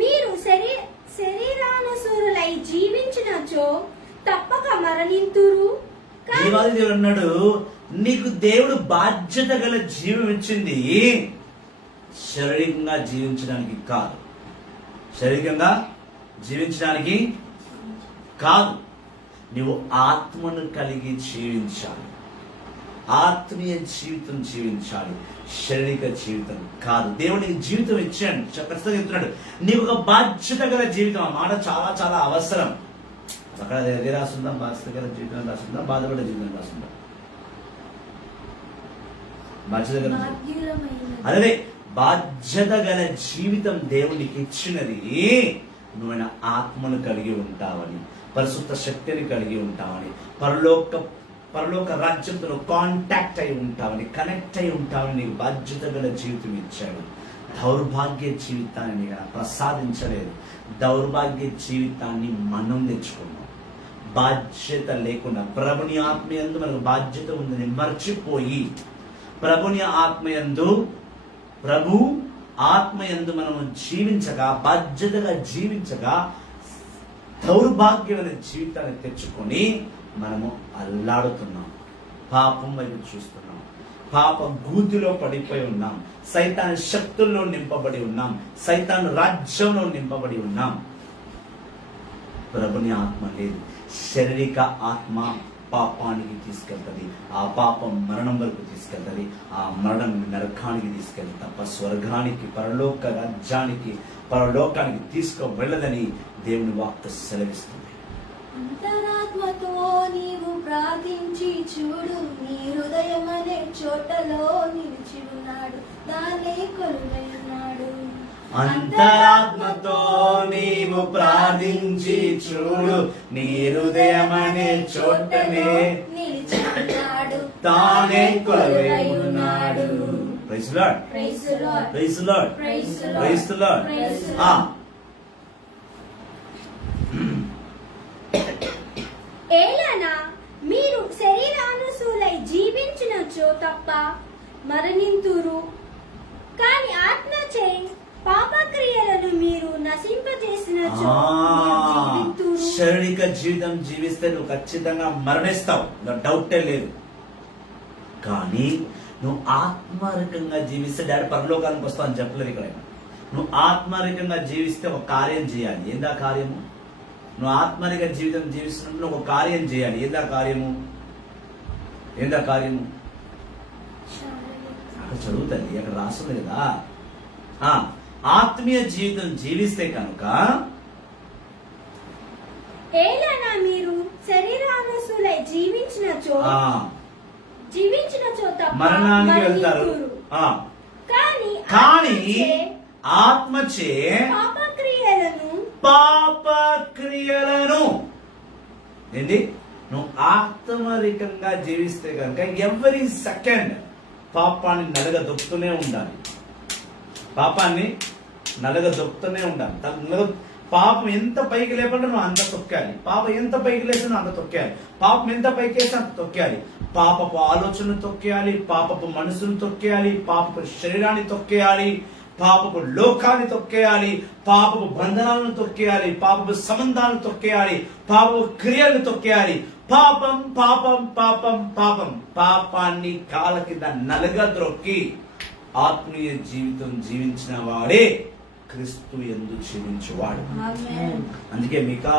మీరు శరీరానుసరులై జీవించినచో తప్పక మరణింతురు. దేవుడు అన్నాడు, నీకు దేవుడు బాధ్యత గల జీవం ఇచ్చింది శారీరకంగా జీవించడానికి కాదు, శారీరకంగా జీవించడానికి కాదు. నువ్వు ఆత్మను కలిగి జీవించాలి, ఆత్మీయ జీవితం జీవించాలి, శారీరక జీవితం కాదు. దేవుడికి జీవితం ఇచ్చాడు. ఖచ్చితంగా చెప్తున్నాడు, నీకు ఒక బాధ్యత గల జీవితం. ఆ మాట చాలా చాలా అవసరం. అక్కడ ఎదే రాస్తుందా? బాధ్యత గల జీవితం రాస్తుందా? బాధపడే జీవితం రాస్తుందా? బాధ్యత గల, అదే బాధ్యత గల జీవితం దేవునికి ఇచ్చినది నువ్వు ఆత్మను కలిగి ఉంటావని, పరిశుద్ధ శక్తిని కలిగి ఉంటావని, పరలోక రాజ్యంతో కాంటాక్ట్ అయి ఉంటావని, కనెక్ట్ అయి ఉంటావని నీకు బాధ్యత గల జీవితం ఇచ్చాడు. దౌర్భాగ్య జీవితాన్ని నీకు ప్రసాదించలేదు. దౌర్భాగ్య జీవితాన్ని మనం తెచ్చుకున్నాం. బాధ్యత లేకుండా ప్రభుని ఆత్మయందు మనకు బాధ్యత ఉందని మర్చిపోయి, ప్రభుని ఆత్మయందు ప్రభు ఆత్మయందు మనము జీవించగా, బాధ్యతగా జీవించగా దౌర్భాగ్యమైన జీవితాన్ని తెచ్చుకొని మనము అల్లాడుతున్నాం. పాపం వైపు చూస్తున్నాం. పాప గూతిలో పడిపోయి ఉన్నాం. సైతాను శక్తుల్లో నింపబడి ఉన్నాం. సైతాను రాజ్యంలో నింపబడి ఉన్నాం. ప్రభుని ఆత్మ లేదు. శారీరక ఆత్మ పాపానికి తీసుకెళ్తుంది. ఆ పాపం మరణం వరకు తీసుకెళ్తుంది. ఆ మరణం నరకానికి తీసుకెళ్తుంది తప్ప స్వర్గానికి, పరలోక రాజ్యానికి, పరలోకానికి తీసుకువెళ్ళదని దేవుని వాక్కు సెలవిస్తుంది. అంతరాత్మతో నీవు ప్రార్థించి చూడు, నీ హృదయం అనే చోటలో నిలిచి ఉన్నాడు, దానే కొలువై ఉన్నాడు. అంతరాత్మతో నీవు ప్రార్థించి చూడు, నీ హృదయం అనే చోటనే నిలిచి ఉన్నాడు, తానే కొలువై ఉన్నాడు. Praise lord, praise the lord, praise lord, praise the lord, praise the lord. Praise the lord. ఏలనా మీరు శరీరానుసూలై జీవించినచో తప్ప మరణింతురు, కాని ఆత్మచే పాపక్రియలను మీరు నశింపజేసినచో మీరు జీవింతురు. శారీరక జీవితం జీవిస్తే నువ్వు ఖచ్చితంగా మరణిస్తావు, డౌటే లేదు. కానీ నువ్వు ఆత్మరకంగా జీవిస్తే డాడీ పరలోకానికి వస్తావు అని చెప్పలేదు ఇక్కడ. నువ్వు ఆత్మరకంగా జీవిస్తే ఒక కార్యం చేయాలి. ఏందా కార్యము? నువ్వు ఆత్మరిక జీవితం జీవిస్తున్నప్పుడు ఒక కార్యం చేయాలి. ఏందా కార్యము? ఏందా కార్యము? అక్కడ చదువుతుంది, అక్కడ రాస్తుంది కదా. ఆత్మీయ జీవితం జీవిస్తే కనుక ఏలనా మీరు శరీరానుసూలై జీవించినచో తప్ప మరణానికి వెళ్తారు. మరణింతురు. కానీ ఆత్మచే పాపక్రియలను ఏంటి? నువ్వు ఆత్మరికంగా జీవిస్తే కనుక ఎవ్రీ సెకండ్ పాపాన్ని నలగదొక్కుతూనే ఉండాలి. పాపాన్ని నలగదొక్కుతూనే ఉండాలి. పాపం ఎంత పైకి లేపంటే నువ్వు అంత తొక్కాలి. పాపం ఎంత పైకి లేస్తే నువ్వు అంత తొక్కాలి. పాపం ఎంత పైకి వేస్తే అంత తొక్కాలి. పాపపు ఆలోచనలు తొక్కేయాలి, పాపపు మనసును తొక్కేయాలి, పాపపు శరీరాన్ని తొక్కేయాలి, పాపపు లోకాన్ని తొక్కేయాలి, పాపపు బంధనాలను తొక్కేయాలి, పాపపు సంబంధాలను తొక్కేయాలి, పాపపు క్రియలను తొక్కేయాలి. పాపం పాపం పాపం పాపం పాపాన్ని కాల కింద నలగద్రొక్కి ఆత్మీయ జీవితం జీవించిన వాడే క్రీస్తు యందు జీవించువాడు. అందుకే మికా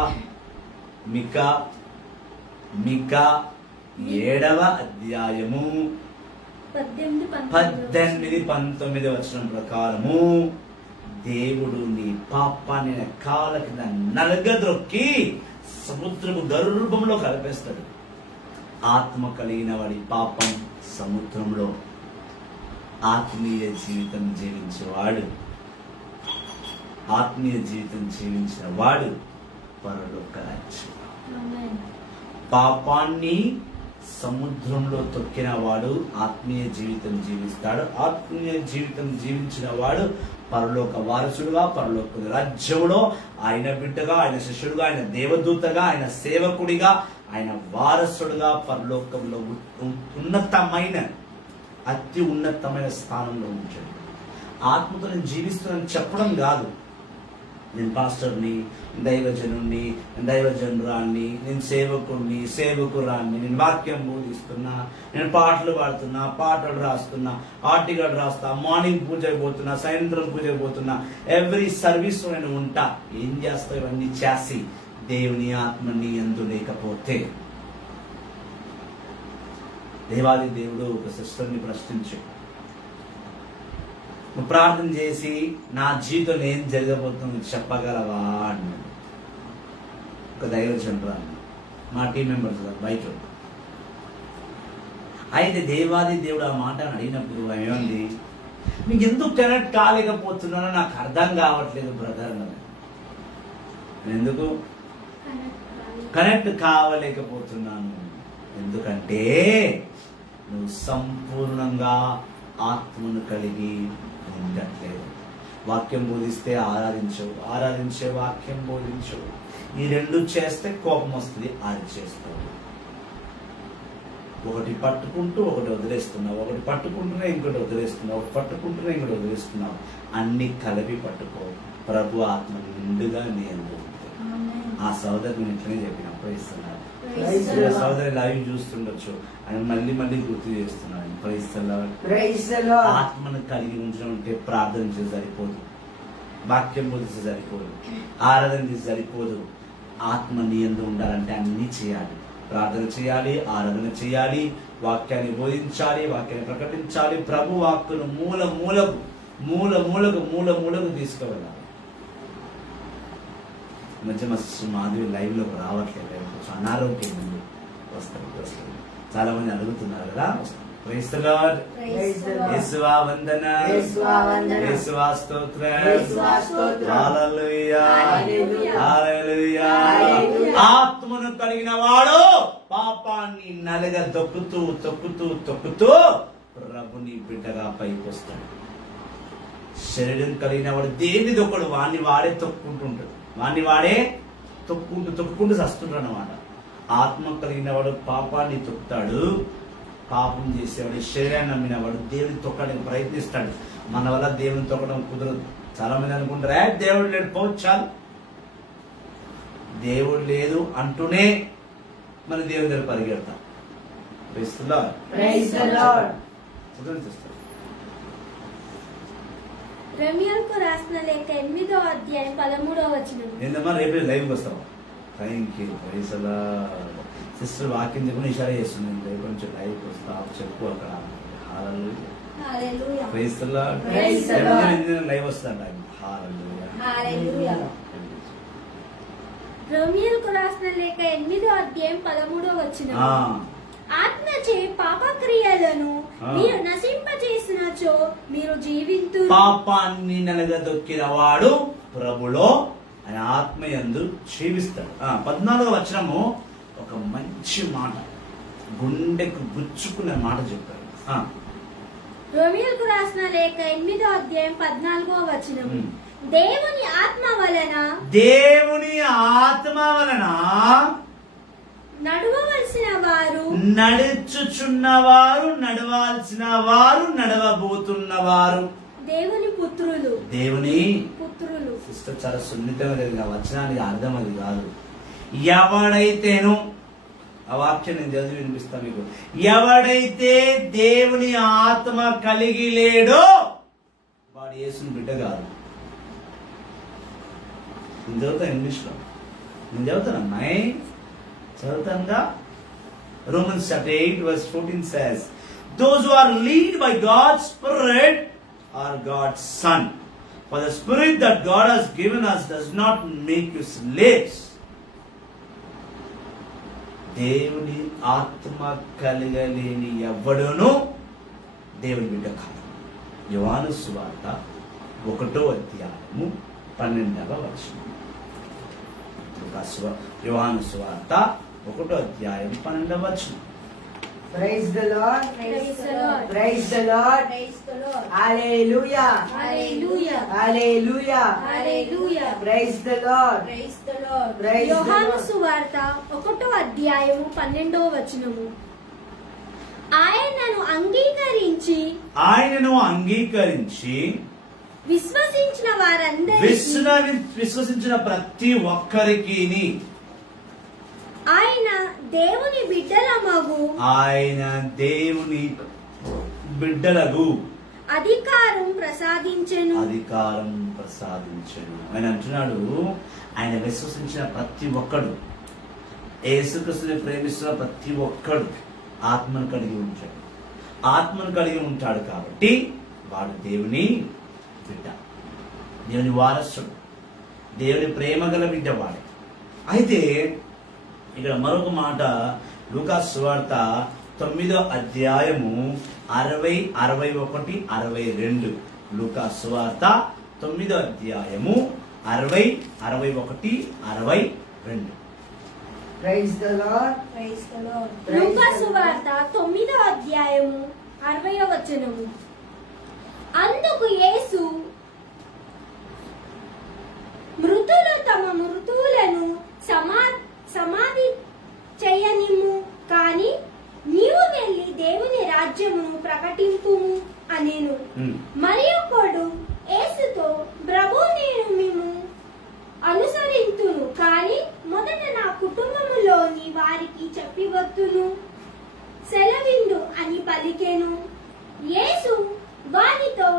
7వ అధ్యాయము 18-19 వచనం ప్రకారము దేవుడు నీ పాపాన్ని కాల కింద నలగద్రొక్కి సముద్రము గర్భంలో కలిపేస్తాడు. ఆత్మ కలిగిన వాడి పాపం సముద్రంలో. ఆత్మీయ జీవితం జీవించేవాడు, ఆత్మీయ జీవితం జీవించిన వాడు పరలోక రాజ్యం. పాపాన్ని సముద్రంలో తొక్కిన వాడు ఆత్మీయ జీవితం జీవిస్తాడు. ఆత్మీయ జీవితం జీవించిన వాడు పరలోక వారసుడుగా, పరలోక రాజ్యంలో ఆయన బిడ్డగా, ఆయన శిష్యుడుగా, ఆయన దేవదూతగా, ఆయన సేవకుడిగా, ఆయన వారసుడుగా పరలోకంలో ఉన్నతమైన, అతి ఉన్నతమైన స్థానంలో ఉంచాడు. ఆత్మతో నేను జీవిస్తున్నాను చెప్పడం కాదు. నేను పాస్టర్ని, దైవజనుణ్ణి, దైవజనురాన్ని, నేను సేవకుడిని, సేవకురాన్ని, నేను వాక్యం బోధిస్తున్నా, నేను పాటలు పాడుతున్నా, పాటలు రాస్తున్నా, ఆర్టికల్ రాస్తా, మార్నింగ్ పూజకి పోతున్నా, సాయంత్రం పూజకి పోతున్నా, ఎవ్రీ సర్వీస్ నేను ఉంటా. ఏం చేస్తావు ఇవన్నీ చేసి దేవుని ఆత్మని యందు లేకపోతే? దేవాది దేవుడు ఒక సిస్టర్ని ప్రశ్నించు, నువ్వు ప్రార్థన చేసి నా జీవితంలో ఏం జరగబోతుందో చెప్పగలవా అన్నాడు. ఒక దైవజనుడు మా టీం మెంబర్స్ బయట. అయితే దేవాది దేవుడు ఆ మాట అడిగినప్పుడు ఏమంది? మీకు ఎందుకు కనెక్ట్ కాలేకపోతున్నానో నాకు అర్థం కావట్లేదు బ్రదర్. ఎందుకు కనెక్ట్ కావలేకపోతున్నాను? ఎందుకంటే నువ్వు సంపూర్ణంగా ఆత్మను కలిగి ఉండట్లేదు. వాక్యం బోధిస్తే ఆరాధించవు, ఆరాధించే వాక్యం బోధించవు. ఈ రెండు చేస్తే కోపం వస్తుంది, అది చేస్తావు. ఒకటి పట్టుకుంటూ ఒకటి వదిలేస్తున్నావు, ఒకటి పట్టుకుంటూనే ఇంకోటి వదిలేస్తున్నావు, ఒకటి పట్టుకుంటూనే ఇంకోటి వదిలేస్తున్నావు. అన్ని కలిపి పట్టుకో. ప్రభు ఆత్మ నిండుగా నీ అందుతుంది. ఆ సోదరుని ఇట్లనే చెప్పినప్పుడు ఇస్తున్నారు. సోదరి లైవ్ చూస్తుండొచ్చు, ఆయన మళ్ళీ మళ్ళీ గుర్తు చేస్తున్నాడు. ఆత్మను కలిగి ఉంచడం అంటే ప్రార్థన చేసి సరిపోదు, వాక్యం బోధిస్తే సరిపోదు, ఆరాధన చేసి సరిపోదు. ఆత్మ నీ యందు ఉండాలంటే అన్ని చేయాలి. ప్రార్థన చేయాలి, ఆరాధన చేయాలి, వాక్యాన్ని బోధించాలి, వాక్యాన్ని ప్రకటించాలి. ప్రభు వాక్కును మూల మూలకు తీసుకువెళ్ళాలి. మధ్య మాధవి లైవ్ లో రావట్లేదు, కొంచెం అనారోగ్యం ఉంది. వస్తుంది. చాలా మంది అడుగుతున్నారు కదా. Praise the lord. యేసువా వందనం, యేసువా స్తోత్రం, హల్లెలూయా, హల్లెలూయా. ఆత్మను కలిగిన వాడు పాపాన్ని నలగ తొక్కుతూ ప్రభుని బిడ్డగా పైకి వస్తాడు. శరీరం కలిగిన వాడు దేన్ని దొక్కడు, వాడిని వాడే తొక్కుంటుంటాడు, వాడిని వాడే తొక్కుంటూ చస్తుంటాడు అన్నమాట. ఆత్మ కలిగిన వాడు పాపాన్ని తొక్కుతాడు. పాపం చేసేవాడు, శరీరాన్ని నమ్మినవాడు దేవుని తొక్కడానికి ప్రయత్నిస్తాడు. మన వల్ల దేవుని తొక్కడం కుదరదు. చాలా మంది అనుకుంటారు, దేవుడు లేడు పోవచ్చాలు. దేవుడు లేదు అంటూనే మన దేవుని దగ్గర పరిగెడతాం. రోమీయులకు రాసిన లేఖ 8వ అధ్యాయం 13వ వచనం. ఏందమ్మా రేపు లైవ్కి వస్తావా? Thank you. ప్రైజ్ సిస్టర్ వాక్యం చెప్పిన ఇషారా చేస్తుంది. రేపు కొంచెం లైవ్కి వస్తా చెప్పు అక్కడ. Hallelujah. Praise the lord. Live వస్తాను. హల్లెలూయా. రోమీయులకు రాసిన లేఖ 8వ అధ్యాయం 13వ వచనం. ఆత్మచే పాపక్రియలను మీరు నశింపజేసినచో మీరు జీవింతు. పాపాన్ని నలగదొక్కిన వాడు ప్రభులో ఆయన ఆత్మయందు జీవిస్తాడు. 14వ వచనము ఒక మంచి మాట, గుండెకు గుచ్చుకునే మాట చెప్పారు. రోమీయులకు రాసిన లేఖ 8వ అధ్యాయం 14వ వచనం. దేవుని ఆత్మ వలన నడవవలసిన వారు నడుచుచున్నవారు, నడవాల్సిన వారు, నడవబోతున్నవారు దేవుని పుత్రులు. సిస్టర్ చాలా సున్నితంగా జరిగిన వచనానికి అర్థం అది కాదు. ఎవడైతేను, ఆ వాక్యం నేను చదివి వినిపిస్తా మీకు. ఎవడైతే దేవుని ఆత్మ కలిగి లేడో వాడు యేసుని బిడ్డ కాదు. నేను చదువుతాను ఇంగ్లీష్ లో, నేను చదువుతానమ్మా, చదువుతానుగా. Romans chapter 8 verse 14 says, those who are led by God's Spirit are God's son. For the Spirit that God has given us does not make you slaves. దేవుని ఆత్మ కలిగలేని ఎవడును దేవుని బిడ్డ కాదు. యోహాను సువార్త 1వ అధ్యాయము 12వ వచనం. యోహాను సువార్త 1వ అధ్యాయం 12వ వచనం. Praise the Lord. Praise the Lord. Praise the Lord. Praise the Lord. Hallelujah. Hallelujah. Hallelujah. Hallelujah. Praise the Lord. Praise the Lord. Praise the యోహాను Lord. సువార్త 1వ అధ్యాయము 12వ వచనము. ఆయనను అంగీకరించి విశ్వసించిన వారందరికీ, విశ్వసించిన ప్రతి ఒక్కరికి ఆయన దేవుని బిడ్డలకు అధికారం ప్రసాదించెను. ఆయన అంటున్నాడు, ఆయన విశ్వసించిన ప్రతి ఒక్కడు, యేసుక్రీస్తుని ప్రేమిస్తున్న ప్రతి ఒక్కడు ఆత్మను కలిగి ఉంటాడు. కాబట్టి వాడు దేవుని బిడ్డ, దేవుని వారసుడు, దేవుని ప్రేమ గల బిడ్డ వాడే. అయితే ఇక్కడ మరొక మాట, లూకాసు సువార్త 9వ అధ్యాయము 60, 61, 62. లూకా సువార్త 9వ అధ్యాయము 60, 61, 62. Praise the lord. Praise the lord. లూకా సువార్త 9వ అధ్యాయము 60వ వచనము. అందుకు యేసు, మృతులు తమ మృతులను సమాధి చేయనిమ్ము, కానీ నీవు వెళ్ళి దేవుని రాజ్యమును ప్రకటింపుము అనెను. మరి ఒకడు యేసుతో, ప్రభు, నేను మిమ్ము అనుసరింతును, కానీ మొదట నా కుటుంబములోని వారికి చెప్పివత్తును, సెలవిండు అని పలికెను. యేసు వానితో,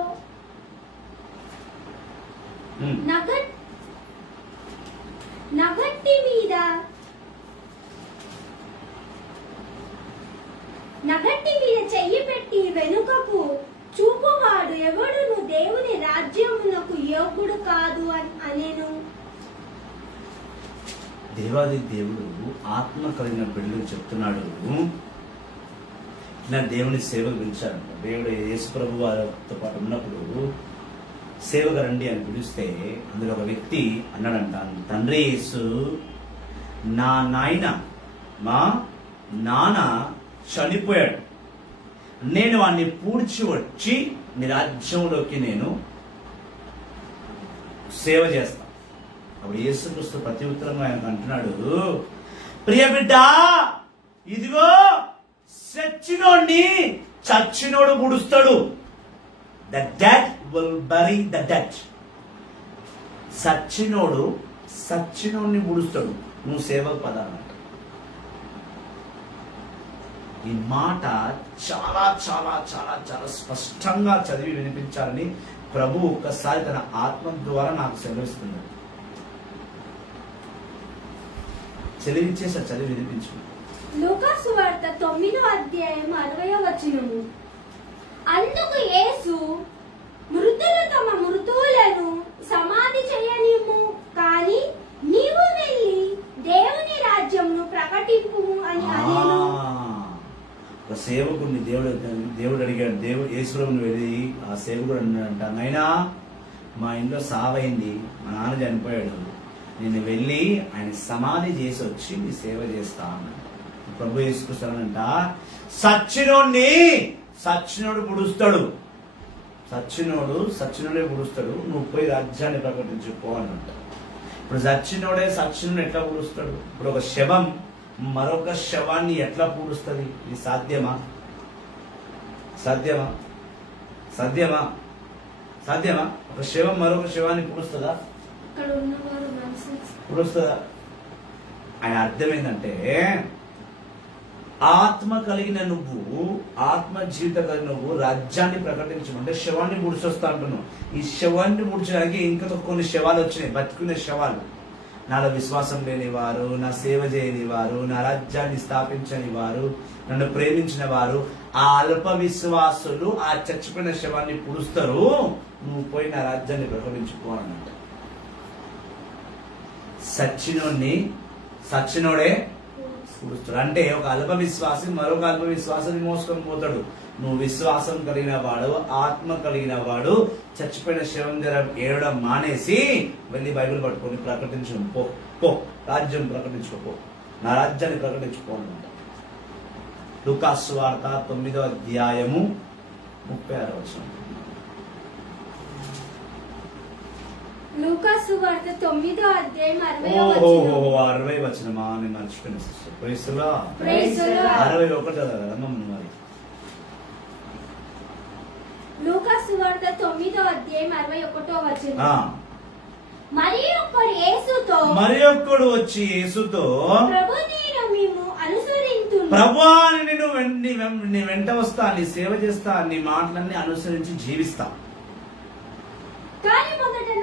నగట్టి మీద చెయ్యి పెట్టి వెనుకకు చూపువాడు ఎవడును దేవుని రాజ్యమునకు యోగ్యుడు కాదు అనెను. దేవాది దేవుడు ఆత్మ కలిగిన బిడ్డలకు చెప్తున్నాడు, నా దేవుని సేవకు పిలిచాడు. దేవుడు యేసు ప్రభు వారితో పాటు ఉన్నప్పుడు సేవకు రండి అని పిలిస్తే అందులో ఒక వ్యక్తి అన్నాడంట, తండ్రి యేసు, మా నాన్న చనిపోయాడు, నేను వాడిని పూడ్చి వచ్చి నీ రాజ్యంలోకి నేను సేవ చేస్తాను. అప్పుడు యేసుక్రీస్తు ప్రతి ఉత్తరంగా ఆయన అంటున్నాడు, ప్రియ బిడ్డ, ఇదిగో చచ్చినోడిని చచ్చినోడు పుడుస్తాడు. The dead will bury the dead. సచ్చినోడిని పుడుస్తాడు, నువ్వు సేవకు పదాలంట. ఈ మాట చాలా చాలా చాలా చాలా స్పష్టంగా చదివి వినిపించాలని ప్రభు ఒక్కసారి తన ఆత్మ ద్వారా నాకు సెలవిస్తున్నాడు. చదివి వినిపించు. లూకా సువార్త 9వ అధ్యాయం 60వ వచనము. అందుకు యేసు, మృతులు తమ మృతులను సమాధి చేయనిమ్ము, కానీ నీవు వెళ్ళి దేవుని రాజ్యమును ప్రకటింపుము అని అనెను. ఒక సేవకుడిని దేవుడు అడిగాడు. యేసుప్రభుని వెళ్ళి ఆ సేవకుడు అన్నాడంట, నాయనా, మా ఇంట్లో సావైంది, మా నాన్న చనిపోయాడు, నేను వెళ్ళి ఆయన సమాధి చేసి వచ్చి నీ సేవ చేస్తా అన్నాడు. ప్రభు యేసుకృష్ణంట, సచ్చినోడు పుడుస్తాడు, సచ్చినోడే పుడుస్తాడు, నువ్వు పోయి రాజ్యాన్ని ప్రకటించుకో అనంట. ఇప్పుడు సచ్చినోడు ఎట్లా పుడుస్తాడు? ఇప్పుడు ఒక శవం మరొక శవాన్ని ఎట్లా పూడుస్తుంది? ఇది సాధ్యమా? ఒక శవం మరొక శవాన్ని పూడుస్తుందా? పూడుస్తుందా? ఆయన అర్థం ఏంటంటే, ఆత్మ కలిగిన నువ్వు, ఆత్మ జీవిత కలిగిన నువ్వు రాజ్యాన్ని ప్రకటించమంటే శవాన్ని పూడ్చొస్తా అంటున్నావు. ఈ శవాన్ని పూడ్చడానికి ఇంకా కొన్ని శవాలు వచ్చినాయి, బతుకునే శవాలు. నాలో విశ్వాసం లేని వారు, నా సేవ చేయని వారు, నా రాజ్యాన్ని స్థాపించని వారు, నన్ను ప్రేమించిన వారు, ఆ అల్ప విశ్వాసులు ఆ చచ్చిపోయిన శవాన్ని పుడుస్తారు, నువ్వు పోయి నా రాజ్యాన్ని ప్రకటించుకో అన్నమాట. సచ్చినోడే పుడుస్తాడు అంటే ఒక అల్ప విశ్వాసి మరొక అల్ప విశ్వాసాన్ని మోసుకొని పోతాడు. నువ్వు విశ్వాసం కలిగిన వాడు, ఆత్మ కలిగిన వాడు చచ్చిపోయిన శవం దగ్గర ఏడడం మానేసి వెళ్ళి బైబిల్ పట్టుకొని ప్రకటించు, పో రాజ్యం ప్రకటించుకోపో, నా రాజ్యాన్ని ప్రకటించుకోవాలంట. లూకా సువార్త 9వ అధ్యాయము 36వ వచనం. లూకా సువార్త 9వ అధ్యాయం 60వ వచనం. 60వ వచనమా? నేను మర్చిపోయిన సిస్టర్. Praise the lord. 61 చదవాలమ్మా మరి. లూకా సువార్త 9వ అధ్యాయం 61వ వచనం. మరి ఒక్కడు వచ్చి యేసుతో, ప్రభు, నేను మిమ్ము అనుసరింతును, ప్రభువా, నీ వెంట వస్తా, నీ సేవ చేస్తా, నీ మాటలన్నీ అనుసరించి జీవిస్తా, కానీ మొదటి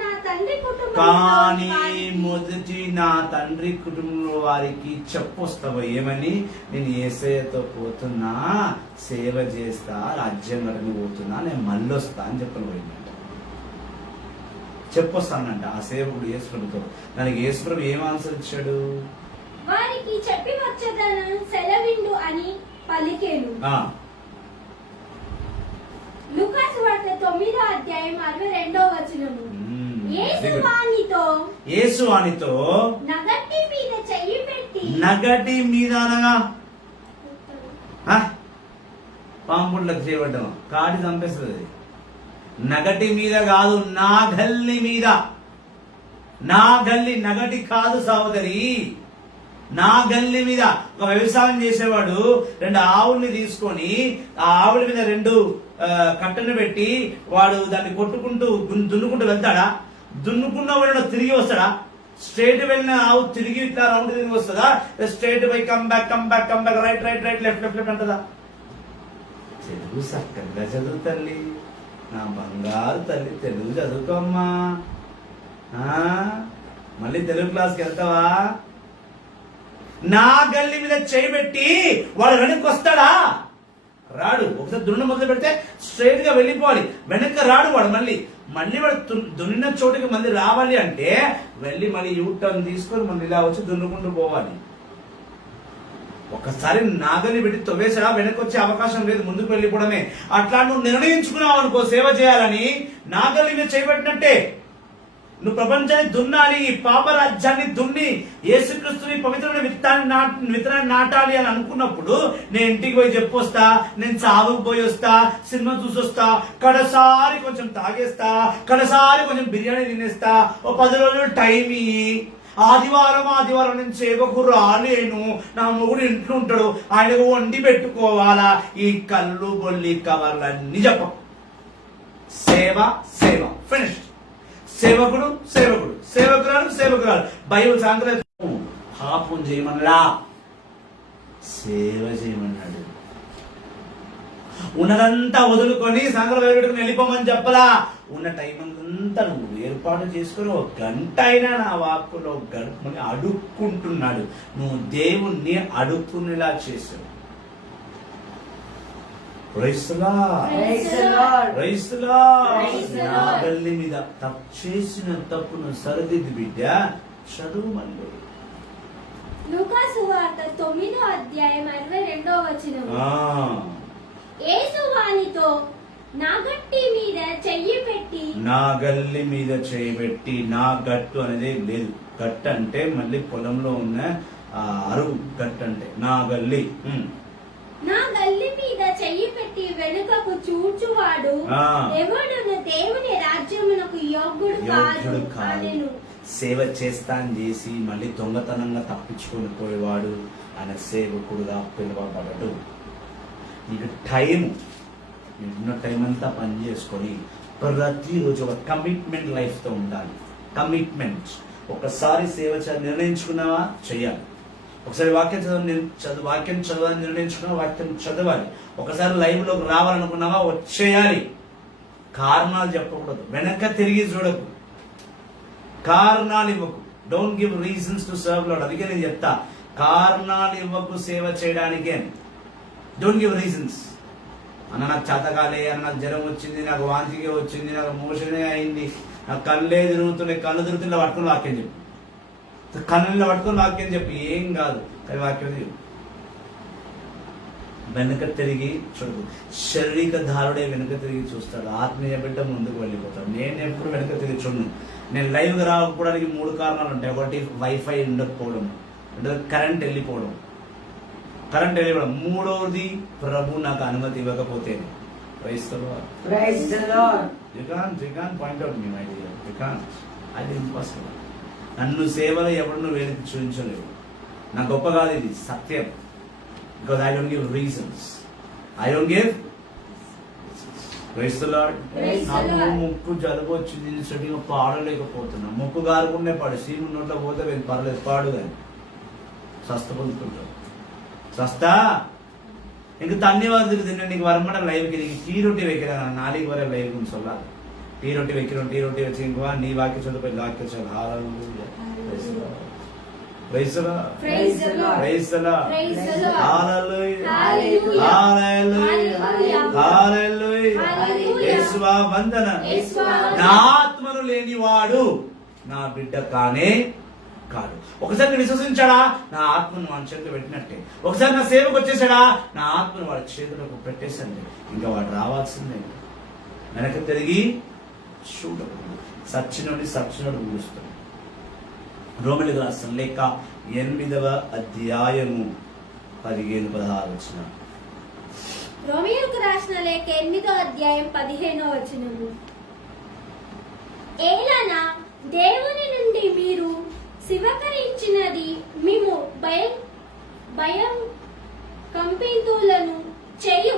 నా తండ్రి కుటుంబంలో వారికి చెప్పొస్తావు ఏమని, నేను యేసయ్యతో పోతున్నా, సేవ చేస్తా, రాజ్యం వరకు పోతున్నా, నేను మళ్ళీ వస్తా అని చెప్పని పోయిందంట. చెప్పొస్తానంట ఆ సేవకుడు యేసుప్రభుతో. దానికి యేసుప్రభు ఏం ఆన్సర్ ఇచ్చాడు? వారికి చెప్పి వచ్చేదను, సెలవిండు అని పలికేను. లూకాసు వార్త 9వ అధ్యాయం 62వ వచనము. యేసు వానితో నగటి మీద చెయ్యి పెట్టి, నగటి మీద అనగా పాంపుళ్ళకి చేయబడ్డం, కాటి చంపేస్తుంది. నగటి మీద కాదు, నా గల్లి మీద. నా గల్లి, నగటి కాదు సహోదరి, నా గల్లి మీద. ఒక వ్యవసాయం చేసేవాడు 2 ఆవుల్ని తీసుకొని ఆ ఆవుల మీద 2 కట్టెలు పెట్టి వాడు దాన్ని కొట్టుకుంటూ దున్నుకుంటూ వెళ్తాడా? దున్నుకున్న వాడు తిరిగి వస్తాడా? స్ట్రైట్ వెళ్ళిన ఆవు తిరిగి ఇట్లా రౌండ్ తిరిగి వస్తుందా? Straight by come back right left అంటదా? తెలుగు చక్కగా చదువు తల్లి, నా బంగారు తల్లి, తెలుగు చదువుకోమ్మా. మళ్ళీ తెలుగు క్లాస్కి వెళ్తావా? నా గల్లి మీద చేయబెట్టి వాడు వెనక్కి వస్తాడా? రాడు. ఒకసారి దున్న మొదలు పెడితే స్ట్రైట్ గా వెళ్ళిపోవాలి, వెనక్కి రాడు వాడు. మళ్ళీ వాడు దున్నిన చోటుకి మళ్ళీ రావాలి అంటే వెళ్ళి మళ్ళీ యూటర్న్ తీసుకొని మళ్ళీ ఇలా వచ్చి దున్నుకుంటూ పోవాలి. ఒకసారి నాగలి పెట్టి తవ్వేసడా వెనక్కి వచ్చే అవకాశం లేదు, ముందుకు వెళ్ళిపోవడమే. అట్లా నువ్వు నిర్ణయించుకున్నావు అనుకో సేవ చేయాలని, నాగలి మీద చేయబెట్టినట్టే. నువ్వు ప్రపంచాన్ని దున్నాలి, ఈ పాపరాజ్యాన్ని దున్ని యేసుక్రీస్తుని పవిత్రమైన విత్తనాన్ని నాటాలి అని అనుకున్నప్పుడు, నేను ఇంటికి పోయి చెప్పొస్తా, నేను చావుకు పోయి వస్తా, సినిమా చూసొస్తా, కడసారి కొంచెం తాగేస్తా, కడసారి కొంచెం బిర్యానీ తినేస్తా, ఓ 10 రోజులు టైం ఇయ్యి, ఆదివారం నేను సేవకు రాలేను, నా మొగుడు ఇంట్లో ఉంటాడు, ఆయనకు వండి పెట్టుకోవాలా, ఈ కళ్ళు బొల్లి కవర్లన్నీ చెప్ప. సేవ ఫినిష్. సేవకుడు సేవకురాలు. బైబిల్ సాంగ్రహం పాపం చేయమనలా, సేవ చేయమన్నాడు. ఉన్నదంతా వదులుకొని సంఘంలో పెట్టుకుని వెళ్ళిపోమని చెప్పలా. ఉన్న టైం అంతా నువ్వు ఏర్పాటు చేసుకుని 1 గంట అయినా నా వాక్కులో గడుపుని అడుక్కుంటున్నాడు. నువ్వు దేవుణ్ణి అడుక్కునేలా చేసావు. నా గల్లి మీద చేసిన తప్పును సరిదిద్ది బిడ్డ, చదువు మళ్ళీ. లూకాసు వార్త 9వ అధ్యాయం 62వ వచనం. యేసు వానితో నగటి మీద చెయ్యి పెట్టి, నా గల్లి మీద చెయ్యి పెట్టి. నా గట్టు అనేది లేదు. గట్టు అంటే మళ్ళీ పొలంలో ఉన్న అరువు గట్టు అంటే నా గల్లి. నా గల్లి మీద చెయ్యి పెట్టి వెనుకకు చూచువాడు ఎవడును దేవుని రాజ్యమునకు యోగ్యుడు కాదు. సేవ చేస్తాను చేసి మళ్ళీ దొంగతనంగా తప్పించుకొని పోయేవాడు ఆయన సేవకుడుగా పిలువబడడు. నీకు ఉన్న టైం అంతా పని చేసుకొని ప్రతిరోజు ఒక కమిట్మెంట్ లైఫ్తో ఉండాలి. కమిట్మెంట్. ఒకసారి సేవ నిర్ణయించుకున్నావా, చెయ్యాలి. ఒకసారి వాక్యం చదవాలని నిర్ణయించుకున్నావా, వాక్యం చదవాలి. ఒకసారి లైవ్లోకి రావాలనుకున్నావా, వచ్చేయాలి. కారణాలు చెప్పకూడదు, వెనక తిరిగి చూడకు, కారణాలు ఇవ్వకు. Don't give reasons to serve lord. అందుకే నేను చెప్తా, కారణాలు ఇవ్వకు సేవ చేయడానికి అని. Don't give reasons. అన్న నాకు చేతకాలే, అన్న నాకు జ్వరం వచ్చింది, నాకు వాంతిగా వచ్చింది, నాకు మోషనే అయింది, నాకు కళ్ళే తిరుగుతున్నాయి, కళ్ళు తిరుగుతుంటే పట్టుకుని వాక్యం చెప్పు. కళ్ళల్లో పట్టుకుని వాక్యం చెప్పు, ఏం కాదు. కానీ వాక్యం చెప్పు. వెనక తిరిగి చూడు. శారీరక దారుడే వెనక తిరిగి చూస్తాడు, ఆత్మీయ బిడ్డ ముందుకు వెళ్ళిపోతాడు. నేను ఎప్పుడు వెనక తిరిగి చూడను. నేను లైవ్గా రాకపోవడానికి 3 కారణాలు ఉంటాయి. ఒకటి వైఫై ఉండకపోవడం, కరెంట్ వెళ్ళిపోవడం. మూడవది ప్రభు నాకు అనుమతి ఇవ్వకపోతే. అది ఇంపాసిబుల్. నన్ను సేవలో ఎవరు నువ్వు వేడి చూపించలేవు. నా గొప్ప కాదు, ఇది సత్యం. Because I don't give reasons. Praise the lord. నాకు ముక్కు జలుబు వచ్చింది, సరిగా పాడలేకపోతున్నా. ముక్కు గారుకుండే పాడు, సీము నోట్లో పోతే పర్లేదు, పాడు కానీ స్వస్థ పొందుతుంటావు. స్వస్థ எனக்கு தண்ணி வருதுக்கு இன்னைக்கு வரமாட்டேன் லைவுக்கு. இன்னைக்கு டீ ரொட்டி வைக்கிறேன், நாளைக்கு வர லைவுன்னு சொல்லாது. டீ ரொட்டி வைக்கிறோம், டீ ரொட்டி வச்சுக்குவா, நீ வாக்கி சொல்ல போய் வாக்கி சொல்ல. ஹalleluya. Praise the Lord. Praise the Lord. Praise the Lord. Praise the Lord. Hallelujah. Hallelujah. Hallelujah. Hallelujah. యేసువా వందన. నా ఆత్మను లేనివాడు నా బిడ్డ కానే కాదు. ఒకసారి నేను విశ్వసించాడా, నా ఆత్మను వాడి చేతిలో పెట్టినట్టే. ఒకసారి నా సేవకు వచ్చేసాడా, నా ఆత్మను వాడి చేతులకు పెట్టేసండి. ఇంకా వాడు రావాల్సిందే. వెనక తిరిగి చూడు. సచ్చినోడి సచ్చినోడు పిలుస్తాడు. రోమిలికి రాసిన లేక 8వ అధ్యాయము 15-16 వచ్చిన. రోమియోకు రాసిన లేఖ 8వ అధ్యాయం 15వ వచనము. ఏలనా దేవుని నుండి మీరు స్వీకరించినది మేము భయం కంపింతులను చేయు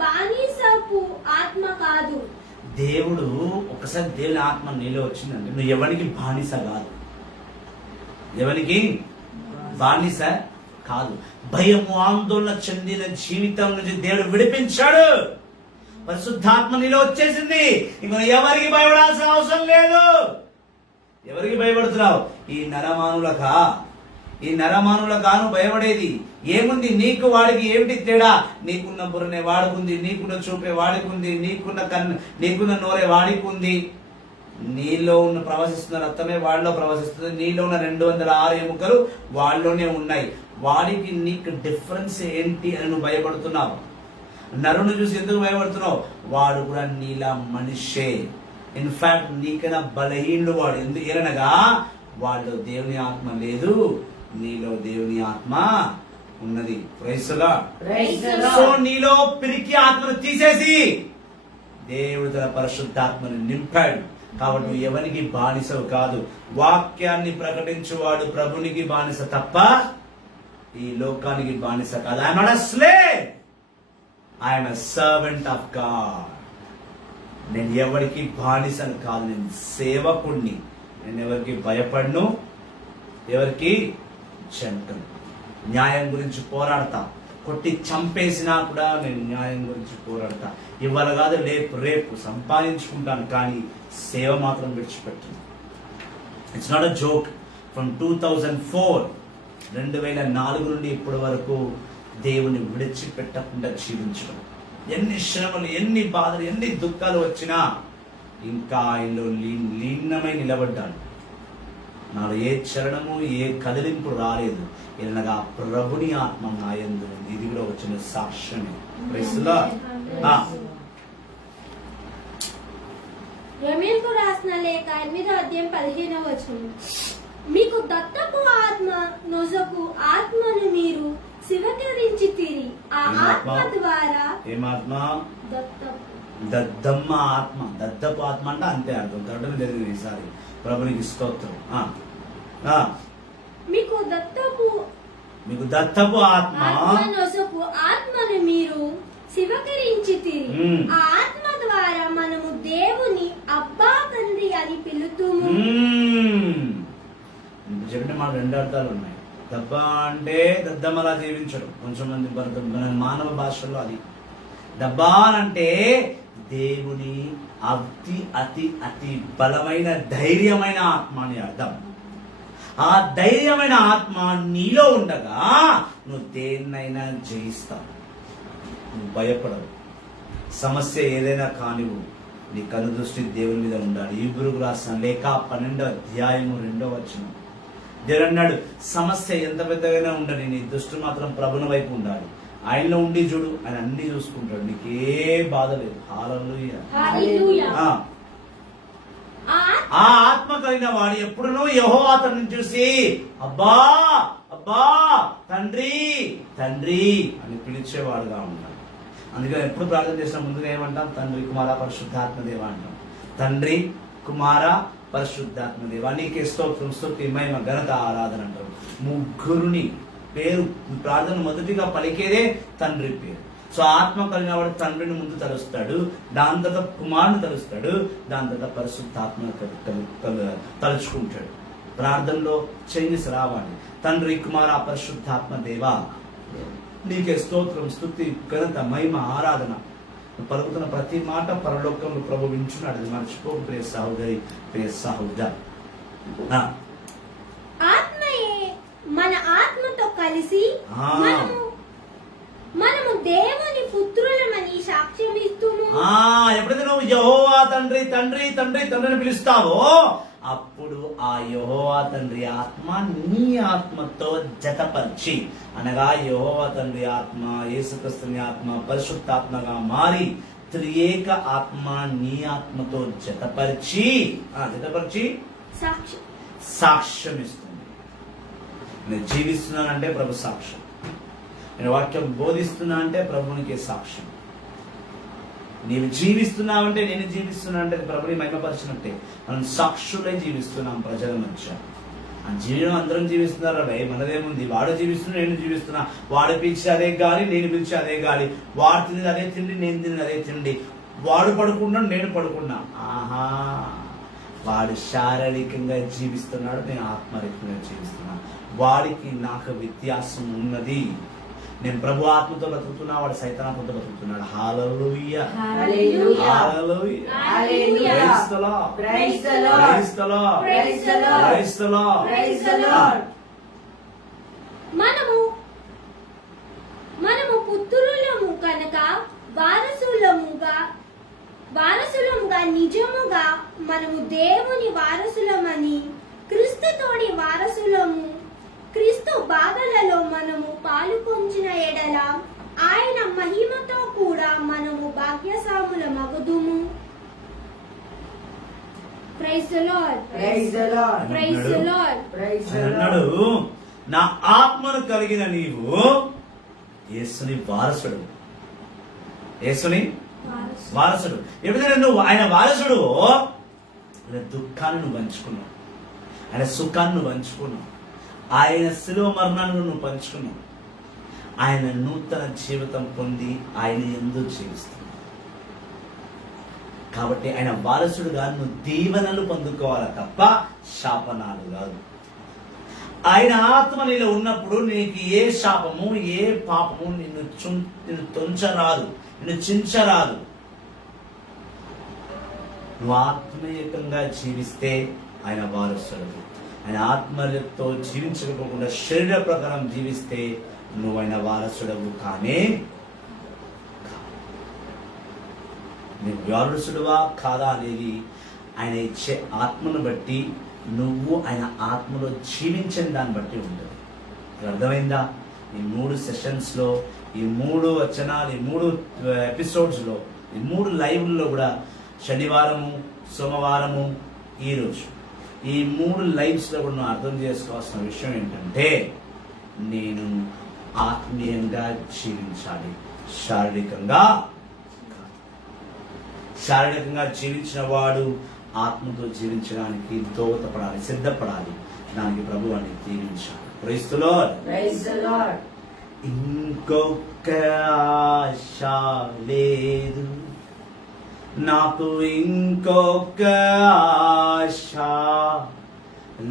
బానిసపు ఆత్మ కాదు. దేవుడు ఒకసారి దేవుని ఆత్మ నీలో వచ్చిందంటే నువ్వు ఎవరికి బానిస కాదు. ఎవరికి బానిస కాదు. భయము ఆందోళన చెందిన జీవితం నుంచి దేవుడు విడిపించాడు. పరిశుద్ధాత్మ నీలో వచ్చేసింది. ఇంకా ఎవరికి భయపడాల్సిన అవసరం లేదు. ఎవరికి భయపడుతున్నావు? ఈ నరమానులకా నువ్వు భయపడేది ఏముంది? నీకు వాడికి ఏమిటి తేడా? నీకున్న బుర్రనే వాడుకుంది, నీకున్న చూపే వాడుకుంది, నీకున్న నోరే వాడికుంది. నీలో ఉన్న ప్రవహిస్తున్న రక్తమే వాళ్ళలో ప్రవహిస్తుంది. నీలో ఉన్న 206 ఎముకలు వాళ్ళలోనే ఉన్నాయి. వాడికి నీకు డిఫరెన్స్ ఏంటి అని నువ్వు భయపడుతున్నావు. నరుని చూసి ఎందుకు భయపడుతున్నావు? వాడు కూడా నీలా మనిషే. ఇన్ఫాక్ట్ నీకైనా బలహీనుడు వాడు. ఏలనగా వాడిలో దేవుని ఆత్మ లేదు, నీలో దేవుని ఆత్మ ఉన్నది. Praise the lord. సో నీలో పిరికి ఆత్మను తీసేసి దేవుడు తన పరిశుద్ధాత్మను నింపాడు. కాబట్టి నువ్వు ఎవరికి బానిసవు కాదు. వాక్యాన్ని ప్రకటించువాడు ప్రభునికి బానిస తప్ప ఈ లోకానికి బానిస కాదు. I'm not a slave, I'm a servant of God. నేను ఎవరికి బానిసను కాదు, నేను సేవకుణ్ణి. నేను ఎవరికి భయపడను, ఎవరికి చెంటను. న్యాయం గురించి పోరాడతా. కొట్టి చంపేసినా కూడా నేను న్యాయం గురించి పోరాడతా. ఇవాళ కాదు రేపు సంపాదించుకుంటాను, కానీ సేవ మాత్రం విడిచిపెట్టను. It's not a joke. From 2004 నుండి ఇప్పటి వరకు దేవుని విడిచిపెట్టకుండా జీవించడం. ఎన్ని శ్రమలు, ఎన్ని బాధలు, ఎన్ని దుఃఖాలు వచ్చినా ఇంకా ఆయనలో లీనమై నిలబడ్డాను. నాలో ఏ చరణము, ఏ కదిలింపు రాలేదు. ఇలాగా ప్రభుని ఆత్మ నా యందు. ఇది కూడా వచ్చిన సాక్ష్యమే. Praise the lord. రోమీయులకు రాసిన లేఖ 8వ అధ్యాయం 15వ వచనం. మీకు దత్తపు ఆత్మ నొసగు ఆత్మను మీరు స్వీకరించితిరి. ఆ ఆత్మ ద్వారా ఏమాత్మ? దద్దమ్మ ఆత్మ. దద్దపు ఆత్మ అంటే అంతే అర్థం. కరెక్ట్గా జరిగింది ఈసారి. ప్రభునికి స్తోత్రం. మీకు దత్తపు ఆత్మ నొసగు ఆత్మను మీరు స్వీకరించితిరి. ఆ ఆత్మ ద్వారా మనము దేవుని అబ్బా తండ్రి అని పిలుతుము. చెప్పిన మాట 2 అర్థాలు ఉన్నాయి. దబ్బ అంటే దద్దమ్మలా జీవించడం. కొంచెం మంది మానవ భాషలో అది. దబ్బా అంటే దేవుని అతి అతి అతి బలమైన ధైర్యమైన ఆత్మ అని అర్థం. ఆ ధైర్యమైన ఆత్మ నీలో ఉండగా నువ్వు దేన్నైనా జయిస్తావు. నువ్వు భయపడవు. సమస్య ఏదైనా కానివ్వు, నీ కనుదృష్టి దేవుని మీద ఉండాలి. హీబ్రూకు రాసిన లేఖ 12వ అధ్యాయము 2వ వచనం. దేవుడు అన్నాడు, సమస్య ఎంత పెద్దగానే ఉండని నీ దృష్టి మాత్రం ప్రభుని వైపు ఉండాలి. ఆయనలో ఉండి చూడు, ఆయన అన్ని చూసుకుంటాడు. నీకే బాధ లేదు. హల్లెలూయా. ఆ ఆత్మ కలిగిన వాడు ఎప్పుడునూ యెహోవా అతన్ని చూసి అబ్బా అబ్బా తండ్రి తండ్రి అని పిలిచేవాడుగా ఉంటాడు. అందుకని ఎప్పుడు ప్రార్థన చేసిన ముందుగా ఏమంటాం? తండ్రి కుమార పరిశుద్ధాత్మ దేవ అంటాం. తండ్రి కుమార పరిశుద్ధాత్మ దేవ నీకే స్తోత్రం, స్తుతి, మహిమ, ఘనత, ఆరాధన అంటారు. ముగ్గురుని పేరు ప్రార్థన మొదటిగా పలికేదే తండ్రి పేరు. సో ఆత్మ కలిగిన వాడు తండ్రిని ముందు తలుస్తాడు, దాని తర్వాత కుమారుని తలుస్తాడు, దాని తర్వాత పరిశుద్ధాత్మను తలుచుకుంటాడు. ప్రార్థనలో చేంజెస్ రావాలి. తండ్రి కుమార పరిశుద్ధాత్మ దేవా నీకే స్తోత్రం, స్తుతి, ఘనత, మహిమ, ఆరాధన. పలుకుతున్న ప్రతి మాట పరలోకంలో ప్రభు వింటున్నాడు. అది మర్చిపో ప్రియ సహోదరి, ప్రియ సహోదరు. ఆత్మయే మన ఆత్మతో కలిసి మనము దేవుని పుత్రులమని సాక్ష్యం ఇస్తుము. ఎప్పుడైతే నువ్వు యెహోవా తండ్రి తండ్రి తండ్రి తండ్రిని పిలుస్తావో అప్పుడు ఆ యెహోవా తండ్రి ఆత్మ నీ ఆత్మతో జతపరిచి, అనగా యెహోవా తండ్రి ఆత్మ యేసుక్రీస్తుని ఆత్మ పరిశుద్ధాత్మగా మారి త్రియేక ఆత్మ నీ ఆత్మతో జతపరిచి సాక్షి సాక్ష్యం ఇస్తుంది. నేను జీవిస్తున్నానంటే ప్రభు సాక్ష్యం, నేను వాక్యం బోధిస్తున్నా అంటే ప్రభునికి సాక్ష్యం. నీవు జీవిస్తున్నావంటే నేను జీవిస్తున్నా అంటే ప్రభుని మహిమపరిచినట్టే. మనం సాక్షులై జీవిస్తున్నాం ప్రజల మధ్య. ఆ జీవనం అందరం జీవిస్తున్నారు అవి, మనదేముంది? వాడు జీవిస్తున్నా, నేను జీవిస్తున్నా. వాడు పిలిచి అదే గాలి, నేను పిలిచి అదే గాలి. వాడు తినేది అదే తిండి, నేను తినేది అదే తిండి. వాడు పడుకున్నాడు, నేను పడుకున్నా. ఆహా, వాడు శారీరకంగా జీవిస్తున్నాడు, నేను ఆత్మరీకంగా జీవిస్తున్నా. వాడికి నాకు వ్యత్యాసం ఉన్నది. నేను ప్రభు ఆత్మతో బతుకుతున్నా, వాడు సైతానాత్మతో బతుకుతున్నాడు. Hallelujah, hallelujah, hallelujah, hallelujah. Praise the lord, praise the lord, praise the lord, praise the lord, praise the lord, praise the lord. మనము పుత్రులము కనుక వారసులముగా నిజముగా మనము దేవుని వారసులమని క్రీస్తుతోడి వారసులము. క్రీస్తు బాధలలో మనము పాలుపొందిన ఎడల ఆయన మహిమతో కూడా మనము భాగ్యశాములమగుదుము. Praise the lord, praise the lord, praise the lord. Praise the ఆయన లార్డ్. అన్నాడు, నా ఆత్మను కలిగిన నీవు యేసుని వారసుడు. యేసుని వారసుడు. ఎప్పుడైనా నువ్వు ఆయన వారసుడు, ఆయన దుఃఖాన్ని నువ్వు పంచుకున్నావు, ఆయన సుఖాన్ని నువ్వు పంచుకున్నావు, ఆయన శిలువ మరణాన్ని నువ్వు పంచుకున్నావు. ఆయన నూతన జీవితం పొంది ఆయన యందు జీవిస్తున్నావు. కాబట్టి ఆయన వారసుడుగా నువ్వు దీవెనలు పొందుకోవాలి తప్ప శాపనాలు కాదు. ఆయన ఆత్మ నీలో ఉన్నప్పుడు నీకు ఏ శాపము ఏ పాపము నిన్ను తొంచరాదు, నిన్ను చించరాదు. నువ్వు ఆత్మీయంగా జీవిస్తే ఆయన వారసుడు. ఆయన ఆత్మతో జీవించకపోకుండా శరీర ప్రకారం జీవిస్తే నువ్వు ఆయన వారసుడవు కానే. నువ్వు వారసుడువా కాదా అనేది ఆయన ఇచ్చే ఆత్మను బట్టి, నువ్వు ఆయన ఆత్మలో జీవించిన దాన్ని బట్టి ఉంటుంది. అర్థమైందా? ఈ 3 సెషన్స్లో, ఈ 3 వచనాలు, ఈ 3 ఎపిసోడ్స్లో, ఈ 3 లైవ్ల్లో కూడా శనివారము, సోమవారము, ఈరోజు ఈ 3 లైవ్స్లో కూడా నువ్వు అర్థం చేసుకోవాల్సిన విషయం ఏంటంటే, నేను ఆత్మీయంగా జీవించాలి, శారీరకంగా జీవించిన వాడు ఆత్మతో జీవించడానికి దోహదపడాలి, సిద్ధపడాలి. దానికి ప్రభు అని దీవించాలి. Praise the lord, praise the lord. ఇంకొక ఆశ లేదు నాకు, ఇంకొక ఆశ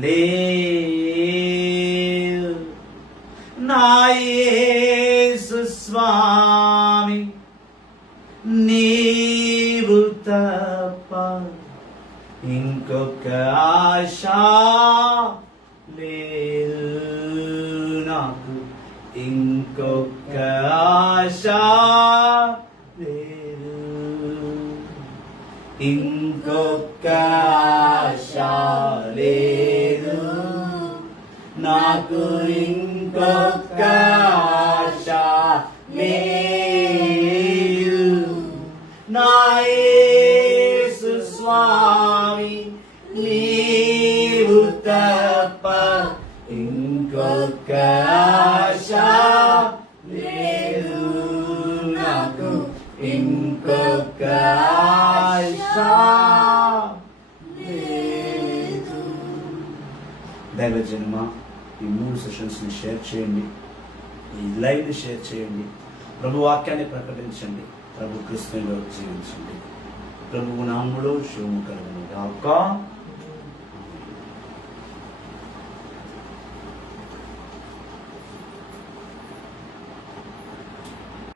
లేదు. నా యేసు స్వామి నీవు తప్ప ఇంకొక ఆశ లేదు నాకు, ఇంకొక ఆశ లేదు, ఇంకొక ఆశ లేదు నాకు, ఇంకొక ఆశ లేదు. నా యేసు స్వామి నీవు తప్ప ఇంకొక ఆశ లేదు నాకు, ఇంకొక ఆశ లేదు. దైవజనమా, ఈ 3 సెషన్స్ని షేర్ చేయండి, ఈ లైవ్ని షేర్ చేయండి, ప్రభు వాక్యాన్ని ప్రకటించండి, ప్రభు క్రీస్తులో జీవించండి. ప్రభు నామములో శుభము కలుగును గాక.